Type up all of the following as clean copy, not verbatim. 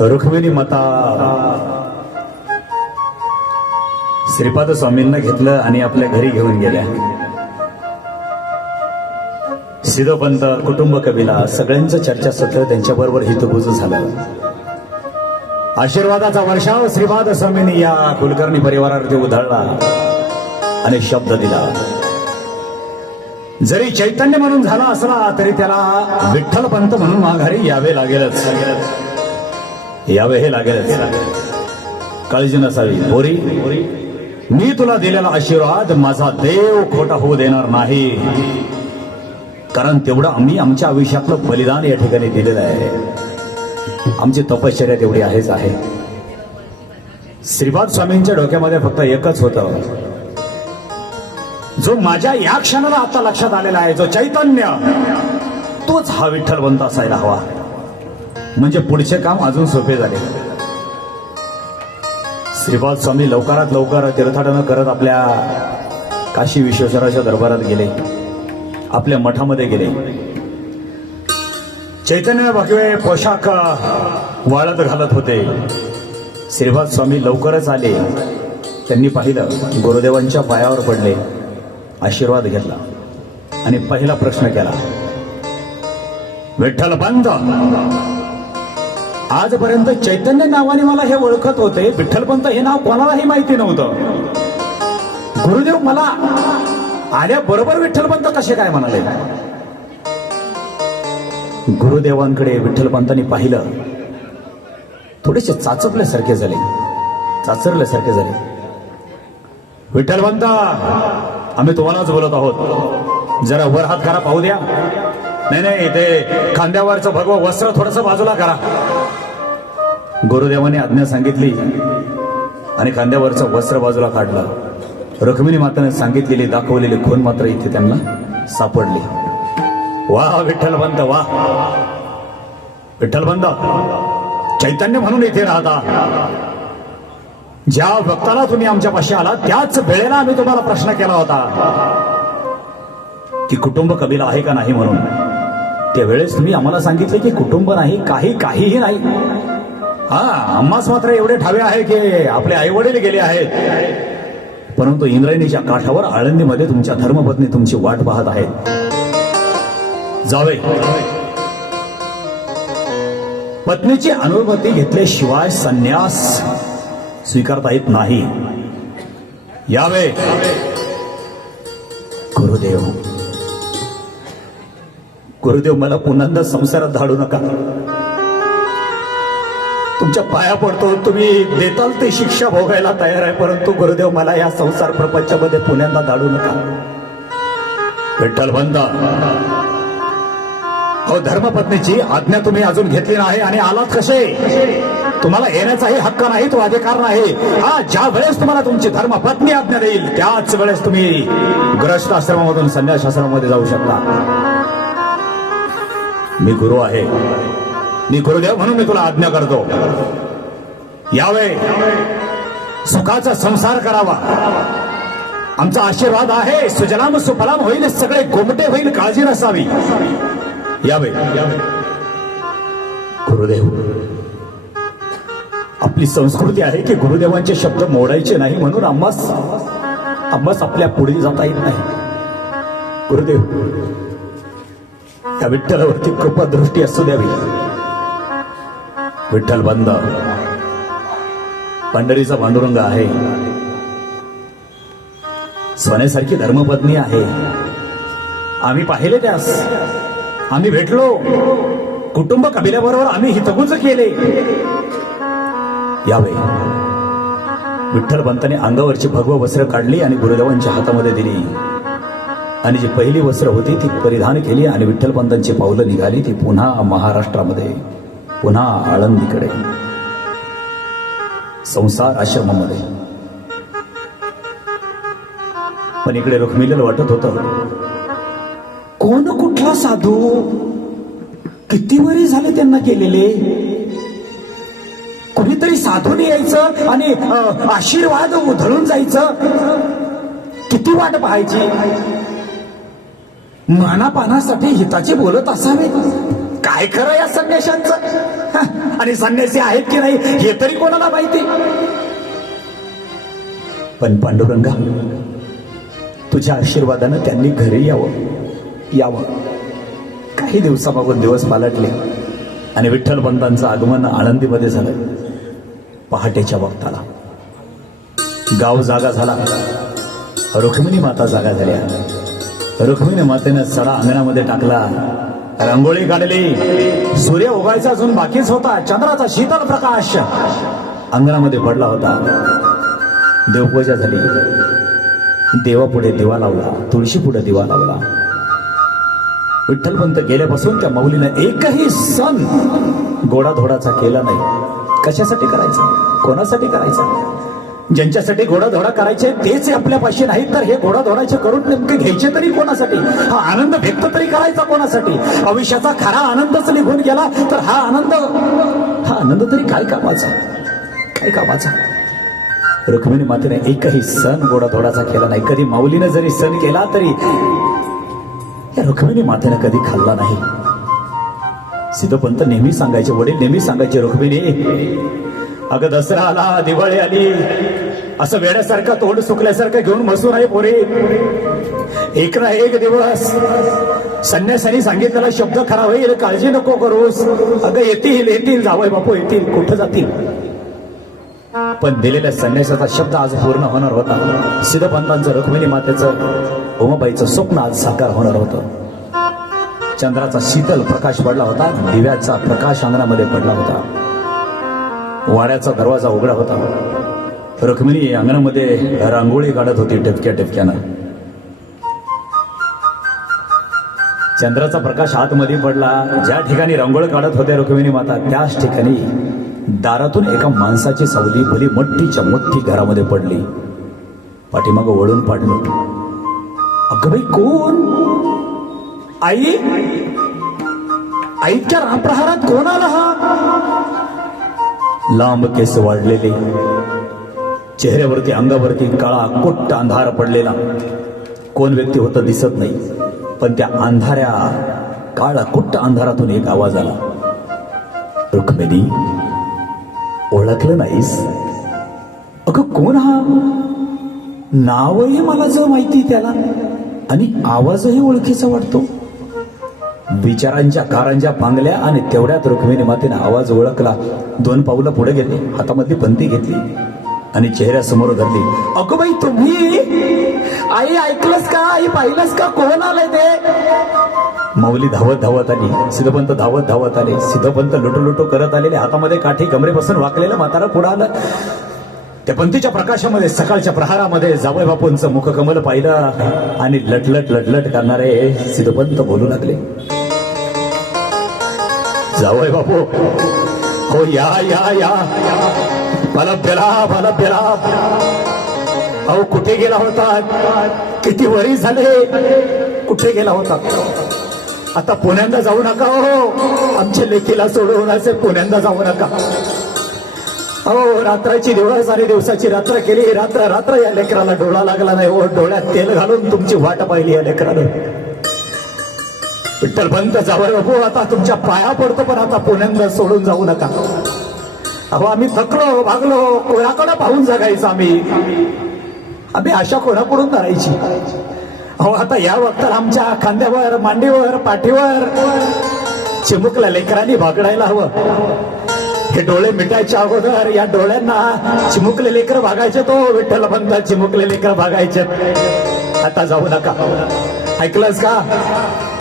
रुक्मिणी माता श्रीपाद स्वामींना घेतलं आणि आपल्या घरी घेऊन गेल्या. सिद्धोपंत, कुटुंब, कबिला सगळ्यांचं चर्चासत्र त्यांच्याबरोबर हितगुज झालं. आशीर्वादाचा वर्षाव श्रीपाद स्वामींनी या कुलकर्णी परिवारावरती उधळला आणि शब्द दिला. जरी चैतन्य म्हणून झाला असला तरी त्याला विठ्ठलपंत म्हणून माघारी यावे लागेलच, यावे हे लागेलच. काळजी नसावी पोरी, मी तुला दिलेला आशीर्वाद माझा देव खोटा होऊ देणार नाही, कारण तेवढं आम्ही आमच्या आयुष्यातलं बलिदान या ठिकाणी दिलेलं आहे. आमची तपश्चर्या तेवढी आहेच आहे. श्रीपाद स्वामींच्या डोक्यामध्ये फक्त एकच होतं, जो माझ्या या क्षणाला आता लक्षात आलेला आहे, जो चैतन्य, तोच हा विठ्ठलवंत असायला हवा, म्हणजे पुढचे काम अजून सोपे झाले. श्रीपाद स्वामी लवकरात लवकर तीर्थाटन करत आपल्या काशी विश्वेश्वराच्या दरबारात गेले, आपल्या मठामध्ये गेले. चैतन्य भगवे पोशाख वाळत घालत होते. श्रीपाद स्वामी लवकरच आले. त्यांनी पाहिलं, गुरुदेवांच्या पायावर पडले, आशीर्वाद घेतला आणि पहिला प्रश्न केला, विठ्ठलपंत, आजपर्यंत चैतन्य नावाने मला हे ओळखत होते, विठ्ठलपंत हे नाव कोणालाही माहिती नव्हतं. गुरुदेव मला आल्याबरोबर विठ्ठलपंत कसे काय म्हणाले? गुरुदेवांकडे विठ्ठलपंतांनी पाहिलं, थोडेसे चाचपल्यासारखे झाले, चाचरल्यासारखे झाले. विठ्ठलपंत, आम्ही तुम्हालाच बोलत आहोत, जरा वर हात करा, पाहू द्या. नाही नाही, ते खांद्यावरचं भगवं वस्त्र थोडस बाजूला करा. गुरुदेवाने आज्ञा सांगितली आणि खांद्यावरचं वस्त्र बाजूला काढलं. रुक्मिणी माताने सांगितलेली दाखवलेली खून मात्र इथे त्यांना सापडली. वाह विठ्ठलपंत, वाह विठ्ठलपंत, चैतन्य म्हणून इथे राहता. ज्या वक्ताला तुम्ही आमच्यापाशी आला त्याच वेळेला आम्ही तुम्हाला प्रश्न केला होता की कुटुंब, कबिला आहे का नाही म्हणून. त्यावेळेस तुम्ही आम्हाला सांगितले की कुटुंब नाही, काहीही नाही. हा, आम्हाच मात्र एवढे ठावे आहे की आपले आई वडील गेले आहेत, परंतु इंद्रायणीच्या काठावर आळंदीमध्ये तुमच्या धर्मपत्नी तुमची वाट पाहत आहेत. जावे, पत्नीची अनुमती घेतल्याशिवाय संन्यास स्वीकारता येत नाही. यावे. गुरुदेव, गुरुदेव, मला पुन्हा संसारात धाडू नका. तुमच्या पाया पडतो, तुम्ही देताल ते शिक्षा भोगायला तयार आहे, परंतु गुरुदेव मला या संसार प्रपंचामध्ये पुन्हा धाडू नका. विठ्ठलपंत, हो, धर्मपत्नीची आज्ञा तुम्ही अजून घेतली नाही आणि आलात कसे? तुम्हाला येण्याचाही हक्क नाही, तो अधिकार नाही. हा, ज्या वेळेस तुम्हाला तुमची धर्मपत्नी आज्ञा देईल त्याच वेळेस तुम्ही गृहस्थ आश्रमामधून संन्यास आश्रमामध्ये जाऊ शकता. मी गुरु आहे, मी गुरुदेव म्हणून मी तुला आज्ञा करतो. यावे, सुखाचा संसार करावा, आमचा आशीर्वाद आहे. सुजलाम सुफलाम होईल, सगळे गोमटे होईल, काळजी नसावी. यावे. गुरुदेव, आपली संस्कृती आहे की गुरुदेवांचे शब्द मोडायचे नाही, म्हणून आम्हास आपल्या पुढे जाता येत नाही. गुरुदेव, या विठ्ठलावरती कृपा दृष्टी असू द्यावी. विठ्ठलपंत, पंढरीचा पांडुरंग आहे, सोन्यासारखी धर्मपत्नी आहे. आम्ही पाहिले त्यास, आम्ही भेटलो, कुटुंब, कबिल्याबरोबर आम्ही हितगुज केले. यावे. विठ्ठलपंताने अंगावरची भगवं वस्त्र काढली आणि गुरुदेवांच्या हातामध्ये दिली आणि जी पहिली वस्त्र होती ती परिधान केली आणि विठ्ठलपंतांची पावलं निघाली ती पुन्हा महाराष्ट्रामध्ये, पुन्हा आळंदीकडे, संसार आश्रमामध्ये. पण इकडे रुक्मिणीला वाटत होतं, कोण कुठला साधू, किती वरी झाले त्यांना केलेले, कुणीतरी साधून यायचं आणि आशीर्वाद उधळून जायचं, किती वाट पाहायची. मानापानासाठी हिताचे बोलत असावे, काय खरं या संन्याशांचं? आणि संन्यासी आहेत की नाही हे तरी कोणाला माहिती. पण पांडुरंगा, तुझ्या आशीर्वादानं त्यांनी घरी यावं. काही दिवसामागून दिवस पालटले आणि विठ्ठलपंतांचं आगमन आळंदीमध्ये झालं. पहाटेच्या वक्ताला गाव जागा झाला, रुक्मिणी माता जागा झाल्या. रुक्मिणी मातेनं सडा अंगणामध्ये टाकला, रांगोळी काढली. सूर्य उगायचा अजून बाकीच होता. चंद्राचा शीतल प्रकाश अंगणामध्ये पडला होता. देवपूजा झाली. देवापुढे दिवा लावला, तुळशी पुढे दिवा लावला. विठ्ठलपंत गेल्यापासून त्या माऊलीनं एकही सण गोडाधोडाचा केला नाही. कशासाठी करायचा? कोणासाठी करायचा? ज्यांच्यासाठी घोडाधोडा करायचे तेच आपल्यापाशी नाहीत, तर हे घोडाधोडाचे करून नेमके घ्यायचे तरी कोणासाठी? हा आनंद व्यक्त तरी करायचा कोणासाठी? आयुष्याचा खरा आनंदच निघून गेला तर हा आनंद तरी काय कामाचा? काय कामाचा? रुक्मिणी मातेने एकही सण गोडाधोडाचा केला नाही. कधी माऊलीनं जरी सण केला तरी या रुक्मिणी मातेने कधी खाल्ला नाही. सिद्धपंत नेहमी सांगायचे, वडील नेहमी सांगायचे, रुक्मिणी अगं दसरा आला, दिवाळी आली, असं वेड्यासारखं तोंड सुकल्यासारखं घेऊन बसून आहे पोरी. एक ना एक दिवस संन्यासानी सांगितलेला शब्द खरा होईल, काळजी नको करूस. अगं येतील जावई बापू येतील. कुठं जातील? पण दिलेल्या संन्यासाचा शब्द आज पूर्ण होणार होता. सिद्धपंतांचं, रुक्मिणी मातेचं, उमाबाईचं स्वप्न आज साकार होणार होतं. चंद्राचा शीतल प्रकाश पडला होता. दिव्याचा प्रकाश अंगणामध्ये पडला होता. वाड्याचा दरवाजा उघडा होता. रुक्मिणी अंगणामध्ये रांगोळी काढत होती टिपक्यानं. चंद्राचा प्रकाश आतमध्ये पडला. ज्या ठिकाणी रांगोळी काढत होते रुक्मिणी माता, त्याच ठिकाणी दारातून एका माणसाची सावली भली मोठीच्या मोठी घरामध्ये पडली. पाठीमागं वळून पाडलं. अगं बाई, कोण? आई? आईच्या रामप्रहारात कोण आला हा? लांब केस वाढलेले, चेहऱ्यावरती अंगावरती काळा कुट्ट अंधार पडलेला. कोण व्यक्ती होतं दिसत नाही, पण त्या अंधाऱ्या काळा कुट्ट अंधारातून एक आवाज आला, रुक्मिणी ओळखलं नाहीस? अगं कोण हा? नावही मला जो माहिती त्याला, आणि आवाजही ओळखीचा वाटतो. विचारांच्या कारंज्या पांगल्या आणि तेवढ्यात रुक्मिणी मातेने आवाज ओळखला. 2 पावलं पुढे गेली, हातामधली पंती घेतली आणि चेहऱ्यासमोर धरली. अगं बाई, तुम्ही? आई ऐकलंस का? आई पाहिलंस का? कोण आलंय ते? माऊली धावत आली. सिद्धपंत धावत आले. सिद्धपंत लुटो करत आलेले, हातामध्ये काठी, कमरेपासून वाकलेलं म्हातारा पुढं आलं. त्या पंथीच्या प्रकाशामध्ये, सकाळच्या प्रहारामध्ये जावई बापूंचं मुखकमल पाहिलं आणि लटलट करणारे सिद्धपंत बोलू लागले, जावई बापू, हो या, मला बेला. अहो कुठे गेला होता? किती वरी झाले, कुठे गेला होता? आता पुण्यांदा जाऊ नका हो, आमच्या लेकीला सोडून असे पुण्यांदा जाऊ नका. अहो रात्राची दिवस आणि दिवसाची रात्र केली. रात्र या लेकराला डोळा लागला नाही हो. डोळ्यात तेल घालून तुमची वाट पाहिली या लेकरानं. विठ्ठलपंत जावई बापू, आता तुमच्या पाया पडतो, पण आता पुण्यांदा सोडून जाऊ नका. अहो आम्ही थकलो, भागलो, कोणाकडे पाहून जगायचं? आम्ही आशा कोणाकडून धरायची? अहो आता या वक्ताला आमच्या खांद्यावर, मांडीवर, पाठीवर चिमुकल्या लेकरांनी भागडायला हवं. हे डोळे मिटायच्या अगोदर या डोळ्यांना चिमुकले लेकर भागायचे. तो विठ्ठलपंत चिमुकले लेकर भागायचे. आता जाऊ नका. ऐकलंस का?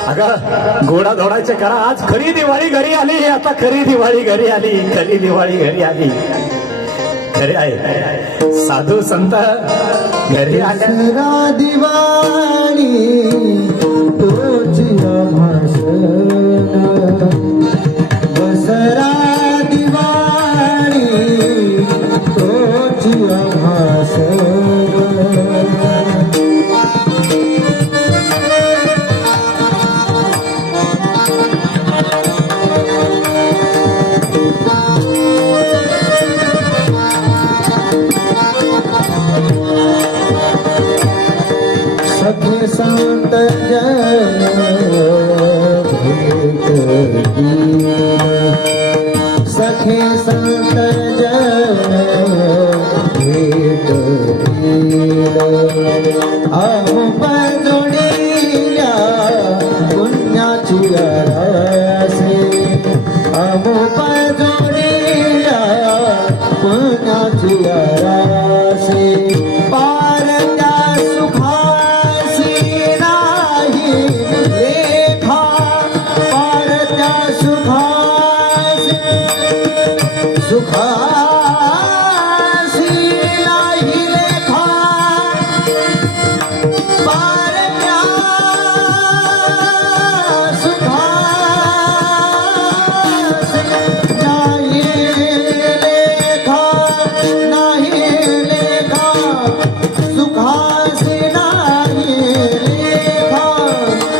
अगं घोडा धोडाचे करा. आज खरी दिवाळी घरी आली. आता खरी दिवाळी घरी आली. खरी दिवाळी घरी आली. खरे आहे, साधू संत घरी आल्या. दिवाळी तोची दसरा दिवाळी तोची संत जन भेट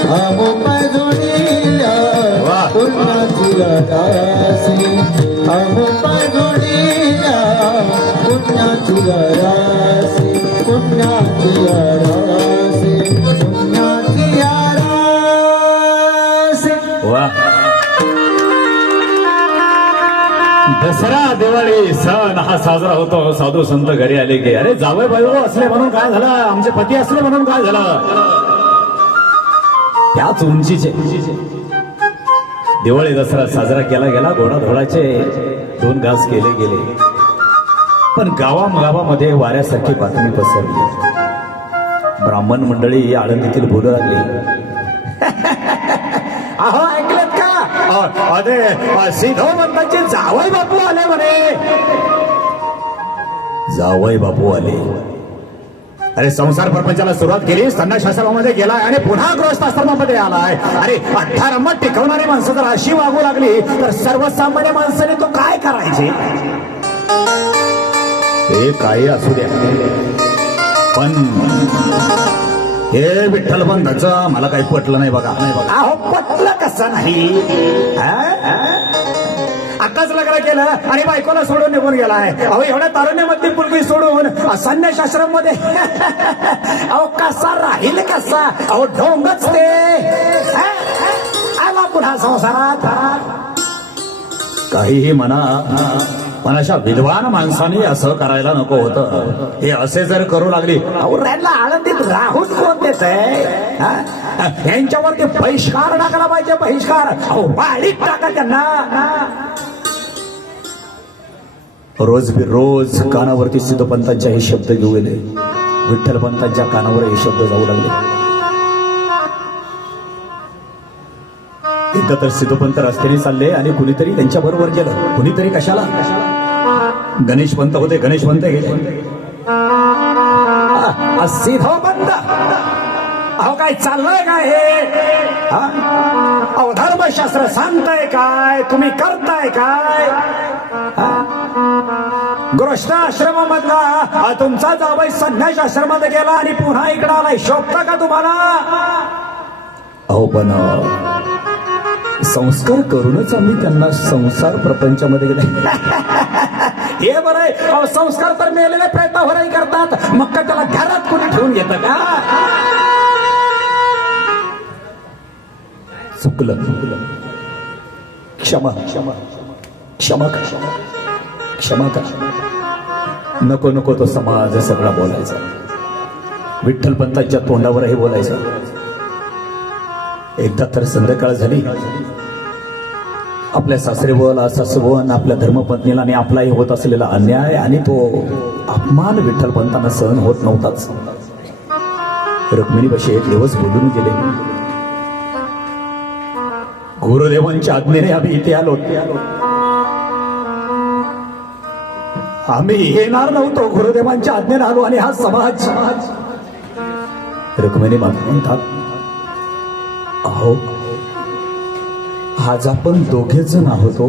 आमो पाय जोडिल्या वा. पुण्याची राशी आमो पाय जोडिल्या पुण्याची राशी पुण्याची राशी पुण्याची राशी वा. दसरा दिवाळी सण हा साजरा होतो. साधू संत घरी आले की अरे जावई बायको असले म्हणून काय झालं, आमचे पती असले म्हणून काय झालं. त्याच उंचीचे दिवाळी दसरा साजरा केला गेला. घोडाधोडाचे 2 घास केले गेले. पण गावामध्ये वाऱ्यासारखी बातमी पसरली. ब्राह्मण मंडळी आळंदीतील बोलू लागली, अहो ऐकलत का, अरे सिद्धोबंताचे जावई बापू आले म्हणे. जावई बापू आले. अरे संसार प्रपंचाला सुरुवात केली, संन्यासाश्रमामध्ये गेलाय आणि पुन्हा गृहस्थाश्रमामध्ये आलाय. अरे अध्यारंभ टिकवणारी माणसं जर अशी वागू लागली तर सर्वसामान्य माणसाने तो काय करायचे. हे काही असू द्या, पण हे विठ्ठल बंधाचं मला काही पटलं नाही बघा. अहो पटलं कसं नाही. आताच लग्न केलं आणि बायकोला सोडून निघून गेलाय. अहो एवढ्या तारुण्यामध्ये मुलगी सोडून संन्यासाश्रम मध्ये अहो कसा राहील कसा. अहो ढोंगच ते आला पुन्हा संसारात. काहीही म्हणा, पण अशा विद्वान माणसाने असं करायला नको होतं. हे असे जर करू लागली, अहो राहिला आळंदीत राहून कोण देत आहे. यांच्यावरती बहिष्कार टाकला पाहिजे, बहिष्कार. अहो वाढीत टाका त्यांना. रोज कानावरती सिद्धोपंतांच्या हे शब्द घेऊ गेले. विठ्ठलपंतांच्या कानावर हे शब्द जाऊ लागले. एकदा तर सिद्धोपंत रस्त्याने चालले आणि कुणीतरी त्यांच्या बरोबर गेलं. कुणीतरी कशाला, गणेशपंत होते. गणेशपंत गेले. सिद्धोपंत अहो काय चाललंय काय हे. अहो धर्मशास्त्र सांगताय काय, तुम्ही करताय काय. गृहस्थाश्रमामधला तुमचा जावई संन्यास आश्रमात गेला आणि पुन्हा इकडे आलाय, शोभता का तुम्हाला. अहो पण संस्कार करूनच आम्ही त्यांना संसार प्रपंचामध्ये गेले. हे बरं आहे. अहो संस्कार तर मेलेले प्रेतावरही करतात, मग का त्याला घरात कोणी ठेवून घेतं का. चुकलं. क्षमा क्षमा क्षमा क्षमा क्षमा करा. नको नको तो समाज सगळा बोलायचा. विठ्ठलपंतांच्या तोंडावरही बोलायचा. एकदा तर संध्याकाळ झाली. आपल्या सासरेवर सासूवन आपल्या धर्मपत्नीला आणि आपलाही होत असलेला अन्याय आणि तो अपमान विठ्ठलपंतांना सहन होत नव्हताच. रुक्मिणीपाशी एक दिवस बोलून गेले. गुरुदेवांच्या आज्ञेने आम्ही इथे आलो. आम्ही येणार नव्हतो, गुरुदेवांच्या आज्ञेने आलो आणि हा समाज. रुक्मिणी म्हणतात, अहो आज आपण 2 जण आहोत,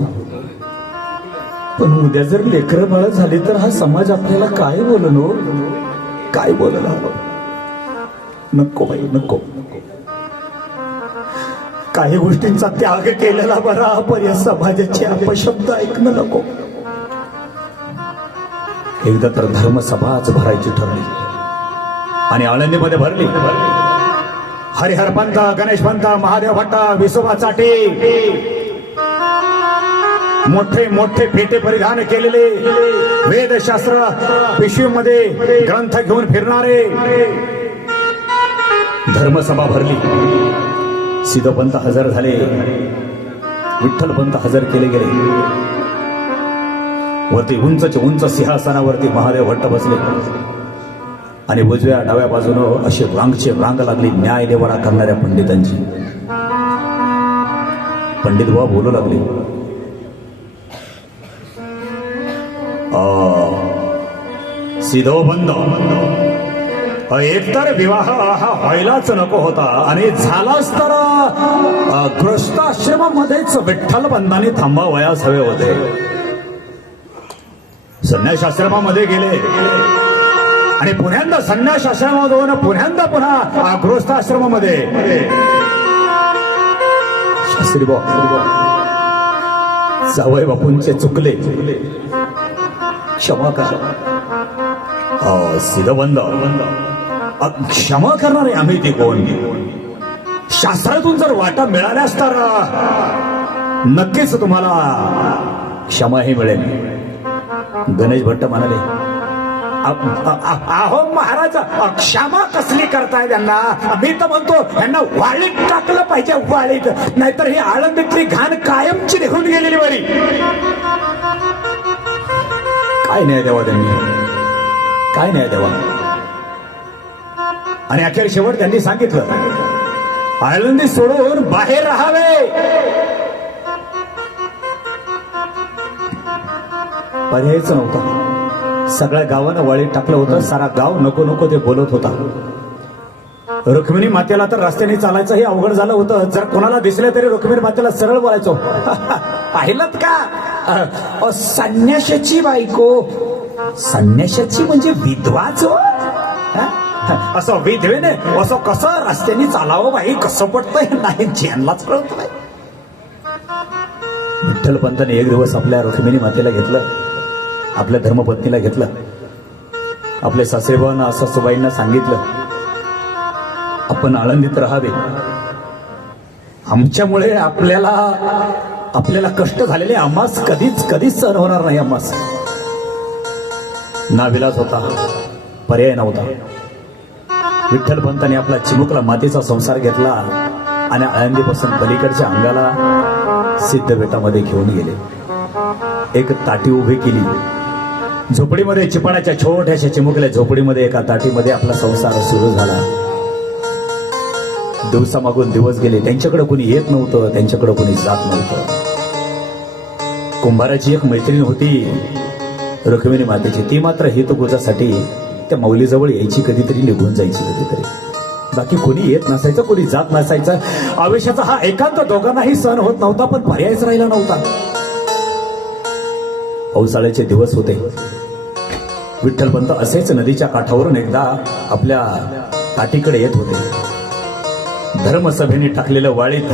पण उद्या जर लेकरं बाळ झाली तर हा समाज आपल्याला काय बोललो, काय बोलला. नको बाई नको. काही गोष्टींचा त्याग केलेला बरा, पण या समाजाचे अपशब्द ऐकणं नको. एकदा तर धर्मसभाच भरायची ठरली आणि आळंदीमध्ये भरली. हरिहरपंत, गणेशपंत, महादेव भट्ट, विसोबा चाटे, मोठे मोठे फेटे परिधान केलेले, वेदशास्त्र पिशवीमध्ये ग्रंथ घेऊन फिरणारे. धर्मसभा भरली. सिद्धोपंत हजर झाले. विठ्ठलपंत हजर केले गेले. वरती उंच सिंहासनावरती महादेव भट्ट बसले आणि उजव्या डाव्या बाजूनं अशी रांग लागली न्याय देवारा करणाऱ्या पंडितांची. पंडित बुवा बोलू लागले, सिद्धोपंत, एकतर विवाह हा व्हायलाच नको होता आणि झालाच तर गृहस्थाश्रमामध्येच विठ्ठलपंतांनी थांबावयास हवे होते. संन्यासाश्रमामध्ये गेले आणि पुन्हा संन्यासाश्रमामधून पुन्हा गृहस्थाश्रमामध्ये. जावई बापूंचे चुकले, क्षमा करा. सिद्धबंद, क्षमा करणारे आम्ही ती कोण? शास्त्रातून जर वाटा मिळाल्यास तर नक्कीच तुम्हाला क्षमाही मिळेल. गणेश भट्ट म्हणाले, अहो महाराज, क्षमा कसली करताय त्यांना? मी तर म्हणतो यांना वाळीत टाकलं पाहिजे, वाळीत. नाहीतर ही आळंदीतली घाण कायमची निघून गेलेली बरी. काय नाही देवा त्यांनी, काय नाही देवा. आणि अखेर शेवट त्यांनी सांगितलं, आळंदी सोडून बाहेर राहावे. पर्यायच नव्हता. सगळ्या गावानं वाळीत टाकलं होतं. सारा गाव नको नको ते बोलत होता. रुक्मिणी मातेला तर रस्त्याने चालायचंही अवघड झालं होतं. जर कोणाला दिसले तरी रुक्मिणी मातेला सरळ बोलायचो, पाहिलं का संन्याशाची बायको. संन्याशाची म्हणजे विधवाच. असं विधवेने असं कसं रस्त्याने चालावं बाई, कसं पडतंय? नाही, ज्यांनाच कळत नाही. विठ्ठलपंतांनी एक दिवस आपल्या रुक्मिणी मातेला घेतलं, आपल्या धर्मपत्नीला घेतलं. आपल्या सासरेबाईंना सासूबाईंना सांगितलं, आपण आळंदीत राहावे. आमच्यामुळे आपल्याला कष्ट झालेले आम्हास कधीच सहन होणार नाही. आम्हास नाविलाज होता, पर्याय नव्हता. विठ्ठलपंतांनी आपला चिमुकला मातीचा संसार घेतला आणि आळंदीपासून पलीकडच्या अंगाला सिद्धबेटामध्ये घेऊन गेले. एक ताटी उभी केली. झोपडीमध्ये, चिपणाच्या छोट्याशा चिमुकल्या झोपडीमध्ये, एका ताटीमध्ये आपला संसार सुरू झाला. दिवसामागून दिवस गेले. त्यांच्याकडे कोणी येत नव्हतं, त्यांच्याकडे कोणी जात नव्हतं. कुंभाराची एक मैत्रीण होती रुक्मिणी मातेची. ती मात्र हितगुजासाठी त्या माऊलीजवळ यायची, कधीतरी निघून जायची कधीतरी. बाकी कोणी येत नसायचं, कोणी जात नसायचं. आयुष्याचा हा एकांत दोघांनाही सहन होत नव्हता, पण पर्यायच राहिला नव्हता. पावसाळ्याचे दिवस होते. विठ्ठलपंत असेच नदीच्या काठावरून एकदा आपल्या ताटीकडे येत होते. धर्मसभेने टाकलेलं वाळीत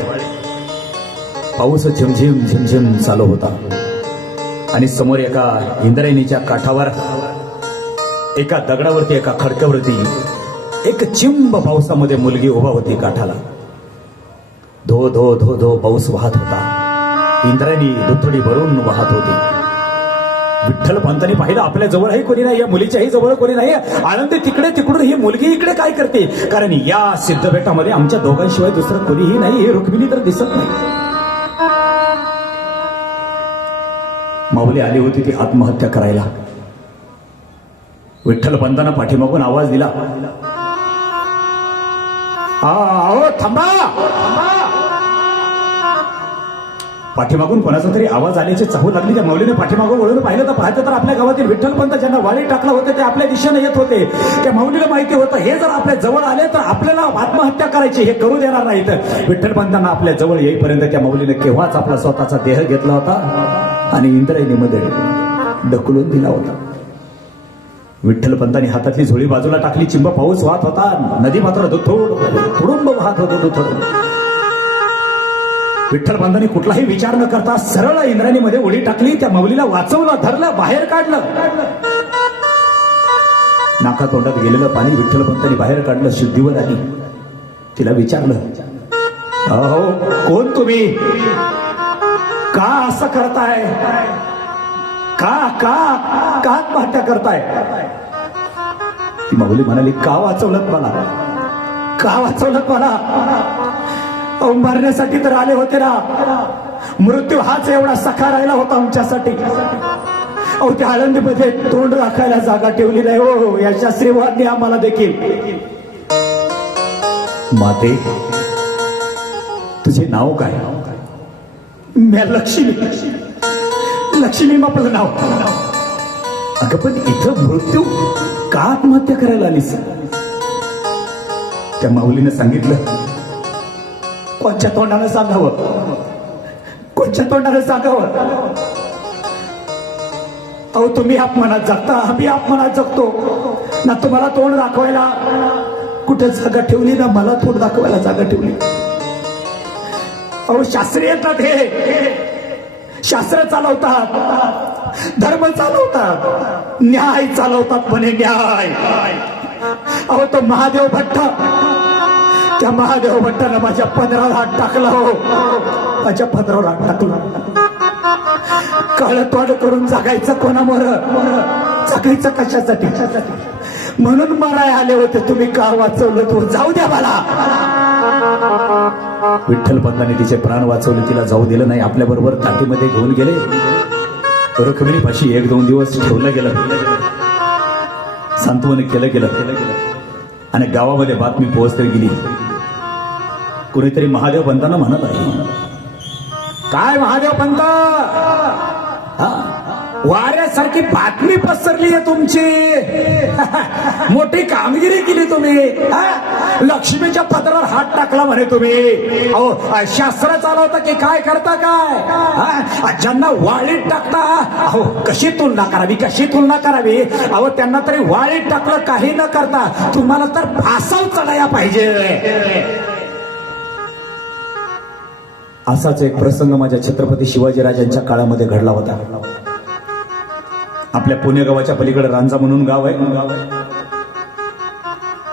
पाऊस झिमझिम झिमझिम चालू होता. आणि समोर एका इंद्रायणीच्या काठावर, एका दगडावरती, एका खडक्यावरती एक चिंब पावसामध्ये मुलगी उभा होती काठाला. धो धो धो धो पाऊस वाहत होता. इंद्रायणी दुथडी भरून वाहत होती. विठ्ठलपंतांनी पाहिलं, आपल्या जवळही कोणी नाही, या मुलीच्याही जवळ कोणी नाही. आनंदी तिकडे, तिकडून ही मुलगी इकडे काय करते? कारण या सिद्धबेटामध्ये आमच्या दोघांशिवाय दुसरं कोणीही नाही. हे रुक्मिणी तर दिसत नाही. माऊली आली होती ती आत्महत्या करायला. विठ्ठलपंतांना पाठीमागून आवाज दिला, आओ थांबा. पाठीमागून कोणाचा तरी आवाज आल्याची चाहू लागली. त्या माऊलीने पाठीमागून वळून पाहिलं तर पाहतं तर आपल्या गावातील विठ्ठलपंत ज्यांना वाळी टाकलं होते ते आपल्या दिशेने येत होते. त्या माऊलीला माहिती होतं, हे जर आपल्या जवळ आले तर आपल्याला आत्महत्या करायची, हे करू देणार नाहीत. विठ्ठलपंतांना आपल्या जवळ येईपर्यंत त्या माऊलीने केव्हाच आपला स्वतःचा देह घेतला होता आणि इंद्रायणीमध्ये ढकलून दिला होता. विठ्ठलपंतांनी हातातली झोळी बाजूला टाकली. चिंब पाऊस वाहत होता. नदी मात्र तुडुंब वाहत होते. विठ्ठलपंतांनी कुठलाही विचार न करता सरळ इंद्रायणीमध्ये उडी टाकली. त्या माऊलीला वाचवलं, धरलं, बाहेर काढलं. नाका तोंडात गेलेलं पाणी विठ्ठलपंतांनी बाहेर काढलं. शुद्धीवर आली. तिला विचारलं, अहो कोण तुम्ही? का असं करताय? का आत्महत्या करताय? ती माऊली म्हणाली, का वाचवलं मला? का वाचवलं मला? मारण्यासाठी तर आले होते ना. मृत्यू हाच एवढा सखा राहिला होता आमच्यासाठी. अहो त्या आळंदीमध्ये तोंड राखायला जागा ठेवली नाही हो या शास्त्रीवादी आम्हाला देखील. माते, तुझे नाव काय? मी लक्ष्मी आपलं नाव. अगं पण इथं मृत्यू का आत्महत्या करायला आलीस? त्या माऊलीने सांगितलं, कोणच्या तोंडानं सांगावं? कोणच्या तोंडानं सांगावं? अहो तुम्ही अपमानात जगता, आम्ही अपमानात जगतो ना. तुम्हाला तोंड दाखवायला कुठे जागा ठेवली ना मला तोंड दाखवायला जागा ठेवली. अहो शास्त्री येतात, हे शास्त्र चालवतात, धर्म चालवतात, न्याय चालवतात, म्हणे न्याय. अहो तो महादेव भट्ट, त्या महादेव भट्टानं माझ्या पदरावर हात टाकला. हो माझ्या पदरावर हात टाकला. काळतवाड करून जगायचं कोणावर, जगायचं कशासाठी? म्हणून माराय आले होते, तुम्ही का वाचवलं? तो जाऊ द्या मला. विठ्ठल पंतांनी तिचे प्राण वाचवले, तिला जाऊ दिलं नाही. आपल्या बरोबर ताटीमध्ये घेऊन गेले. रुक्मिणीपाशी 1-2 दिवस ठेवलं गेलं, सांत्वन केलं गेलं. आणि गावामध्ये बातमी पोहोचली गेली. कुणीतरी महादेव पंतांना म्हणत आहे, काय महादेव पंत, वाऱ्यासारखी बातमी पसरली आहे तुमची. मोठी कामगिरी केली तुम्ही. लक्ष्मीच्या पदरावर हात टाकला म्हणे तुम्ही. अहो शास्त्र चालवता की काय करता काय? ज्यांना वाळीत टाकता, अहो कशी तुलना करावी, कशी तुलना करावी? अहो त्यांना तरी वाळीत टाकलं, काही न करता. तुम्हाला तर फासाव चढाया पाहिजे. असाच एक प्रसंग माझ्या छत्रपती शिवाजीराजांच्या काळामध्ये घडला होता. आपल्या पुणे गावाच्या पलीकडे रांजा म्हणून गाव आहे.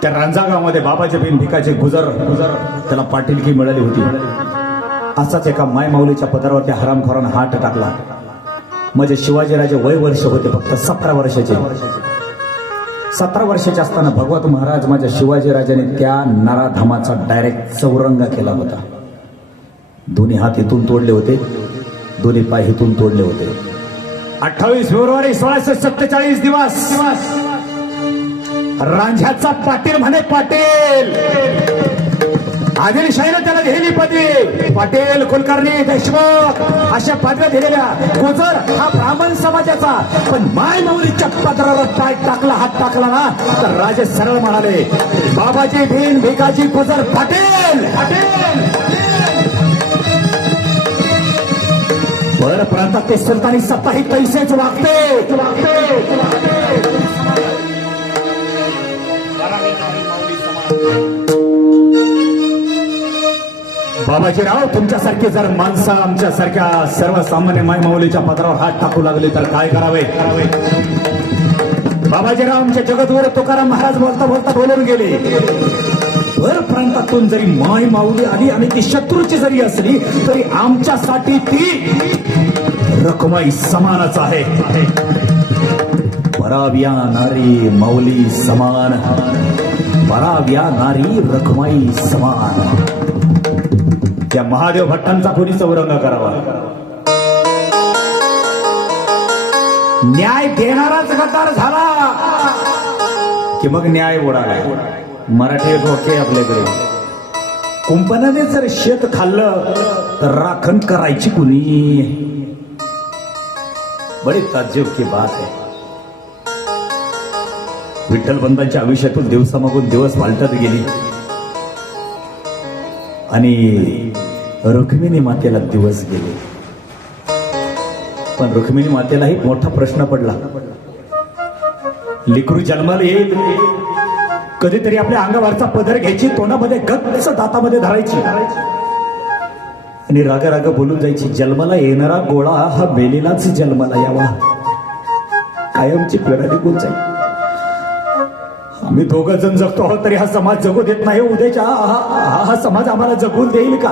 त्या रांजा गावामध्ये बाबाचे बिन भिकाचे गुजर त्याला पाटीलकी मिळाली होती. असाच एका माय माऊलीच्या पदरावर त्या हरामखोरानं हात टाकला. माझे शिवाजीराजे वय वर्ष होते, फक्त 17 वर्षाचे. 17 वर्षाचे असताना भगवत महाराज माझ्या शिवाजीराजाने त्या नराधामाचा डायरेक्ट चौरंगा केला होता. दोन्ही हात इथून तोडले होते, दोन्ही पाय इथून तोडले होते. 28 फेब्रुवारी 1647 दिवस. रांझ्याचा पाटील म्हणे पाटील. आदिलशाहीने त्याला दिलेली पदवी, पाटील, कुलकर्णी, देशमुख अशा पदव्या दिलेल्या. गुजर हा ब्राह्मण समाजाचा. पण माय माऊलीच्या पदरावर पाय टाकला, हात टाकला ना, तर राजे सरळ म्हणाले, बाबाजी बिन भिकाजी गुजर पाटील. बर प्रांतात ते सुलतानी सत्ता ही तैसेच वागते. बाबाजीराव, तुमच्यासारखे जर माणसं आमच्यासारख्या सर्वसामान्य माय माऊलीच्या पदरावर हात टाकू लागले तर काय करावे? बाबाजीराव आमच्या जगद्गुरू तुकाराम महाराज बोलता बोलता बोलून गेले, भर प्रांतातून जरी माय माऊली आली आणि ती शत्रूची जरी असली तरी आमच्यासाठी ती रखमाई समानच आहे. पराव्या नारी माऊली समान, पराव्या नारी रखमाई समान. त्या महादेव भट्टांचा कोणी चौरंग करावा? न्याय देणाराच गद्दार झाला की मग न्याय उडाला. मराठी डोके आपल्याकडे. कुंपणाने जर शेत खाल्लं तर राखण करायची कुणी? बड़ी ताज्जुब की बात है. विठ्ठल पंतांच्या आयुष्यातून दिवसामागून दिवस पालटत गेली आणि रुक्मिणी मातेला दिवस गेले. पण रुक्मिणी मातेलाही मोठा प्रश्न पडला. लेकरू जन्माला येईल, कधीतरी आपल्या अंगावरचा पदर घ्यायची, तोंडामध्ये गच्च दातामध्ये धरायची आणि राग राग बोलून जायची, जन्माला येणारा गोळा हा मेलेलाच जन्माला यावा. कायमची पिढा निघून जाईल. आम्ही 2 जण जगतो आहोत तरी हा समाज जगू देत नाही. उद्याच्या हा समाज आम्हाला जगून देईल का?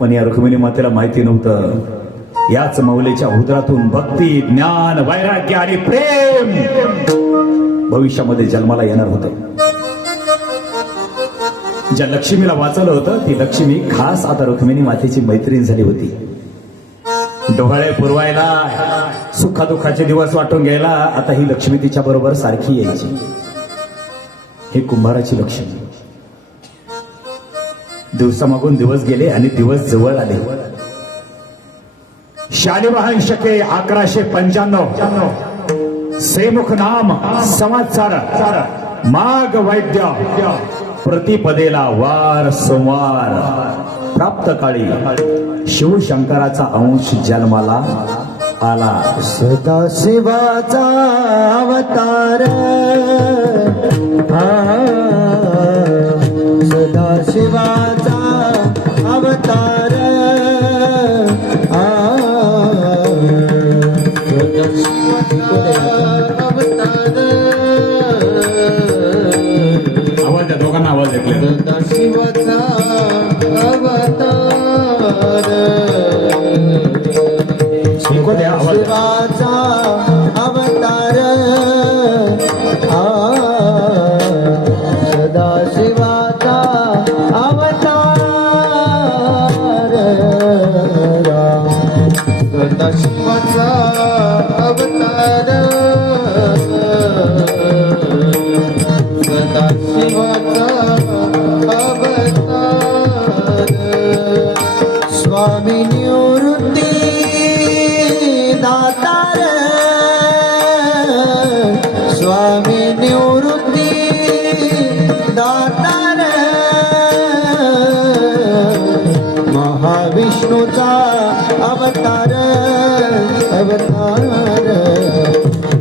पण या रुक्मिणी मातेला माहिती नव्हतं, याच माऊलीच्या उदरातून भक्ती, ज्ञान, वैराग्य आणि प्रेम भविष्यामध्ये जन्माला येणार होतं. ज्या लक्ष्मीला वाचवलं होतं ती लक्ष्मी खास आता रुक्मिणी मातेची मैत्रीण झाली होती. डोहाळे पुरवायला, सुखादुखाचे दिवस वाटून घ्यायला आता ही लक्ष्मी तिच्या बरोबर सारखी यायची. हे कुंभाराची लक्ष्मी. दिवसामागून दिवस गेले आणि दिवस जवळ आले. शालिवाहन शके 1195. सेमुख नाम संवत्सर माघ वैद्य प्रतिपदेला वार सोमवार. प्राप्त काळी शिवशंकराचा अंश जन्माला आला. सदाशिवाचा अवतार, सदाशिवाचा अवतार आवाज द्या, दोघांना आवाज ऐकले. शिवाचा अवतार शिको द्या, आवाज द्या. शिवाचा अवतार सदा शिवाचा अवतार सदा शिवाचा अवतार सदा शिवाचा अवतार स्वामी निवृत्ती दातार स्वामी निवृत्ती दातार महाविष्णूचा अवतार अवतार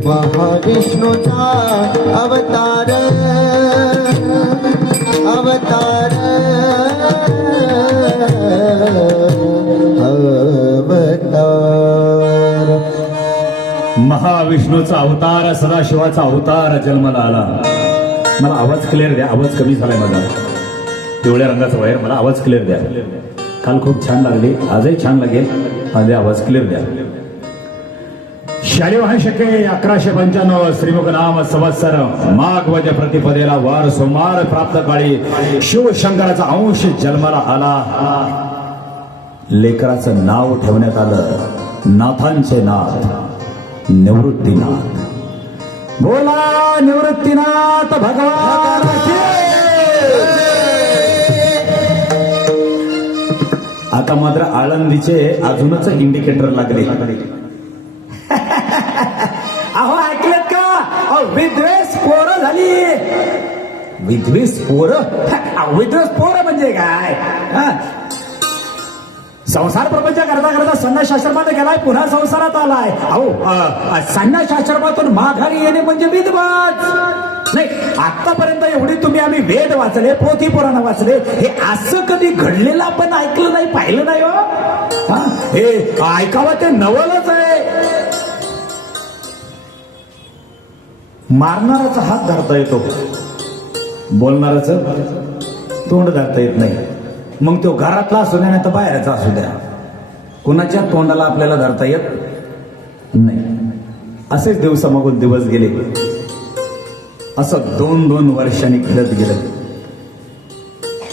महाविष्णूचा अवतार अवतार अवतार महाविष्णूचा अवतार, सदाशिवाचा अवतार जन्माला आला. मला आवाज क्लिअर द्या, आवाज कमी झालाय माझा, पिवळ्या रंगाचा वायर, मला आवाज क्लिअर द्या. काल खूप छान लागली, आजही छान लागेल, आज आवाज क्लिअर द्या. शालिवाहन शके 1195 श्रीमुख नाम संवत्सर माघ वज प्रतिपदेला वार सोमवार प्राप्त काळी शिवशंकराचा अंश जन्माला आला. लेकराचं नाव ठेवण्यात आलं नाथांचे नाथ निवृत्तीनाथ. बोला निवृत्तीनाथ भगवान की. आता मात्र आळंदीचे अजूनच इंडिकेटर लागले. अहो ऐकलेत का? अहो विद्वेष पोरं झाली. विद्वेष पोरं? विद्वेष पोरं म्हणजे काय? संसार प्रपंच करता करता संन्यास आश्रमात गेलाय, पुन्हा संसारात आलाय. अहो संन्यास आश्रमातून माघारी येणे म्हणजे विद्वान नाही. आतापर्यंत एवढी तुम्ही आम्ही वेद वाचले, पोथी पुराण वाचले, हे असं कधी घडलेलं आपण ऐकलं नाही, पाहिलं नाही हो. हे ऐकावं ते नवलच आहे. मारणाराचा हात धरता येतो, बोलणाराचं तोंड धरता येत नाही. मग तो घरातला असू द्या नाही तर बाहेरचा असू द्या, कोणाच्या तोंडाला आपल्याला धरता येत नाही. असेच दिवसामागून दिवस गेले. असं 2-2 वर्षांनी घडत गेलं.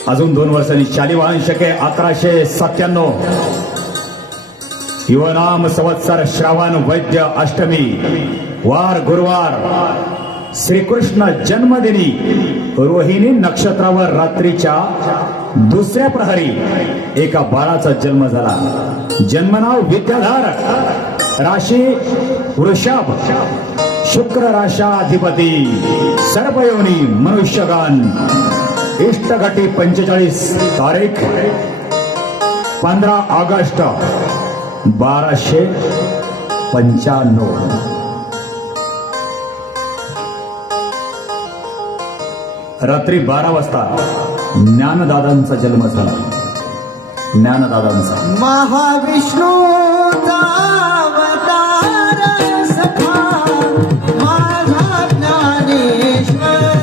अजून 2 वर्षांनी शालिवाहन शके 1197 युवनाम संवत्सर श्रावण वैद्य अष्टमी वार गुरुवार श्रीकृष्ण जन्मदिनी रोहिणी नक्षत्रावर रात्रीच्या 2ऱ्या प्रहरी एका बाळाचा जन्म झाला. जन्मनाव विद्याधर, राशी वृषभ, शुक्र राशाधिपती, सर्वयोनी मनुष्यगण, इष्टघटी 45, तारीख 15 ऑगस्ट 1295. रात्री 12 वाजता ज्ञानदादांचा जन्म झाला. ज्ञानदादांचा. महाविष्णूचा अवतार सखा माझा ज्ञानेश्वर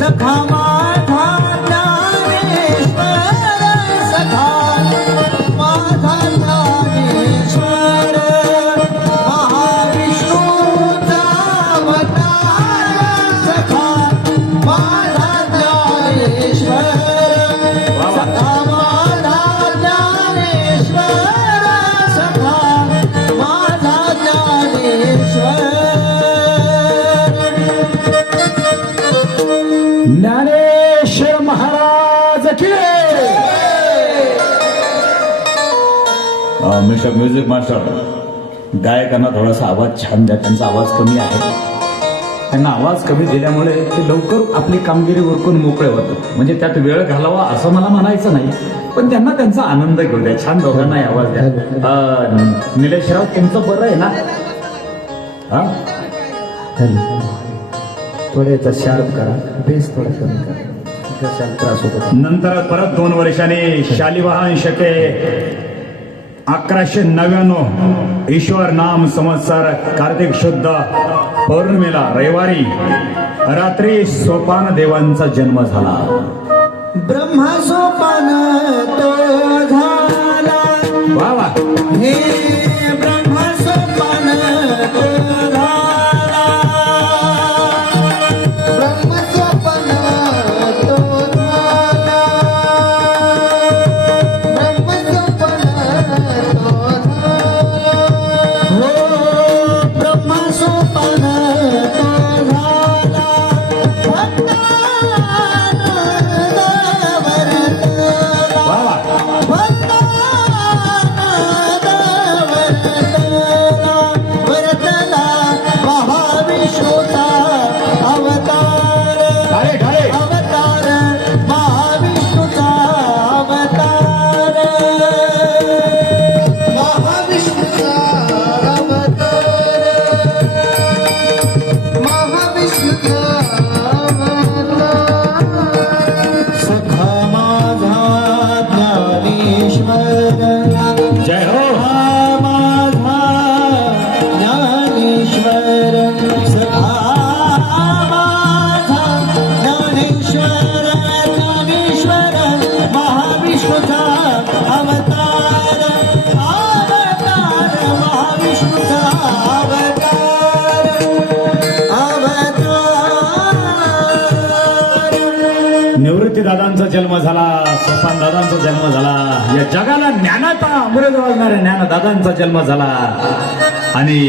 सखा माझा ज्ञानेश्वर सखा माझा ज्ञानेश्वर महाविष्णूचा अवतार सखा माझा ज्ञानेश्वर सखा ज्ञानेश्वर महाराज की. मिस्टर म्युझिक मास्टर, गायकांना थोडासा आवाज छान द्या. त्यांचा आवाज कमी आहे. त्यांना आवाज कमी दिल्यामुळे ते लवकर आपली कामगिरी उरकून मोकळे होतात. म्हणजे त्यात वेळ घालावा असं मला म्हणायचं नाही, पण त्यांना त्यांचा आनंद घेऊ द्या. छान दोघांनाही आवाज द्या. निलेशराव तुमचं बरं आहे ना? हा, थोडे शार्प करा, बेस थोडा कमी करा. कशाला त्रास होतो नंतर परत 2 वर्षांनी शालिवाहन शके 1199 ईश्वर नाम संवत्सर कार्तिक शुद्ध पौर्णिमेला रविवारी रात्री सोपान देवांचा जन्म झाला. ब्रह्मा सोपान तो झाला वा वा. हे ब्रह्मा सोपान तो झाला ब्रह्म सोपान तो झाला ब्रह्म सोपान तो झाला हो ब्रह्म सोपान तो झाला वा वा. महाविष्णूचा अवतार ढाळे ढाळे. अवतार महाविष्णूचा अवतार महाविष्णूचा अवतार महाविष्णूचा अवतार सखा माझा ज्ञानेश्वर जय हो. माझा ज्ञानेश्वर सखा माझा ज्ञानेश्वर ज्ञानेश्वर महाविष्णूचा अवतार अवतार महाविष्णूचा अवतार अवतार निवृत्ती दादांचा जन्म झाला. सोपान दादांचा जन्म झाला. या जगाला ज्ञानाचा अमृत वाजणाऱ्या ज्ञान दादांचा जन्म झाला. आणि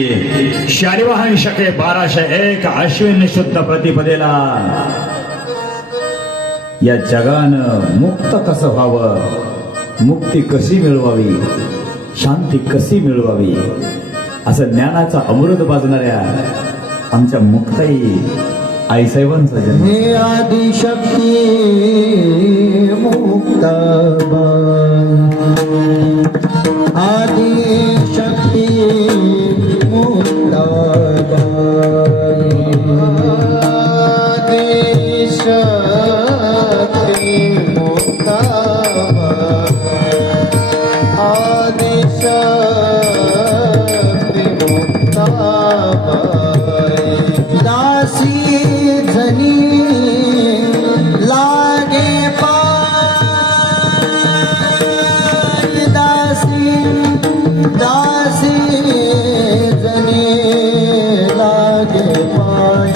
शालिवाहन शके 1201 अश्विन शुद्ध प्रतिपदेला या जगानं मुक्त कसं व्हावं, मुक्ती कशी मिळवावी, शांती कशी मिळवावी असं ज्ञानाचा अमृत वाजणाऱ्या आमच्या मुक्ताई आईसाहेबांचा जन्म. हे आदिशक्ती मुक्ताबाई आदिशक्ती मुक्ताबाई आदिशक्ती मुक्ताबाई आदिशक्ती मुक्ताबाई दासी जनी लागे पाय दासी दासी जनी लागे पाय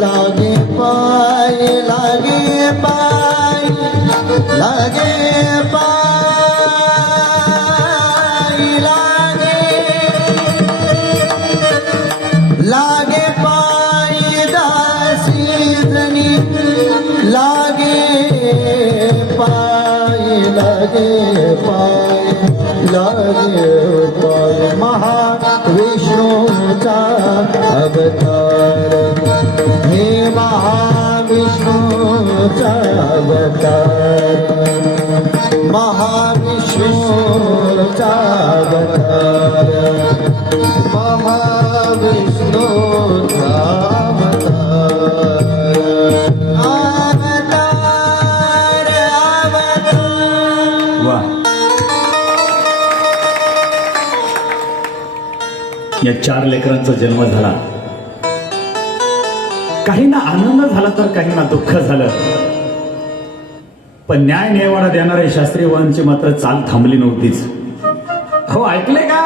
लागे पाय लागे पाय लागे पाय लागे लागे पाय दासी जनी लागे पाय लागे पाय लागे पाय महाविष्णूचा अवतार हे महाविष्णूचा अवतार महाविष्णूचा अवतार महाविष्णूचा अवतार अवतार वा. या 4 लेकरांचा जन्म झाला. काहींना आनंद झाला तर काहींना दुःख झालं. पण न्याय निवाडा देणारे शास्त्री वाहनची मात्र चाल थांबली नव्हतीच. हो ऐकले का?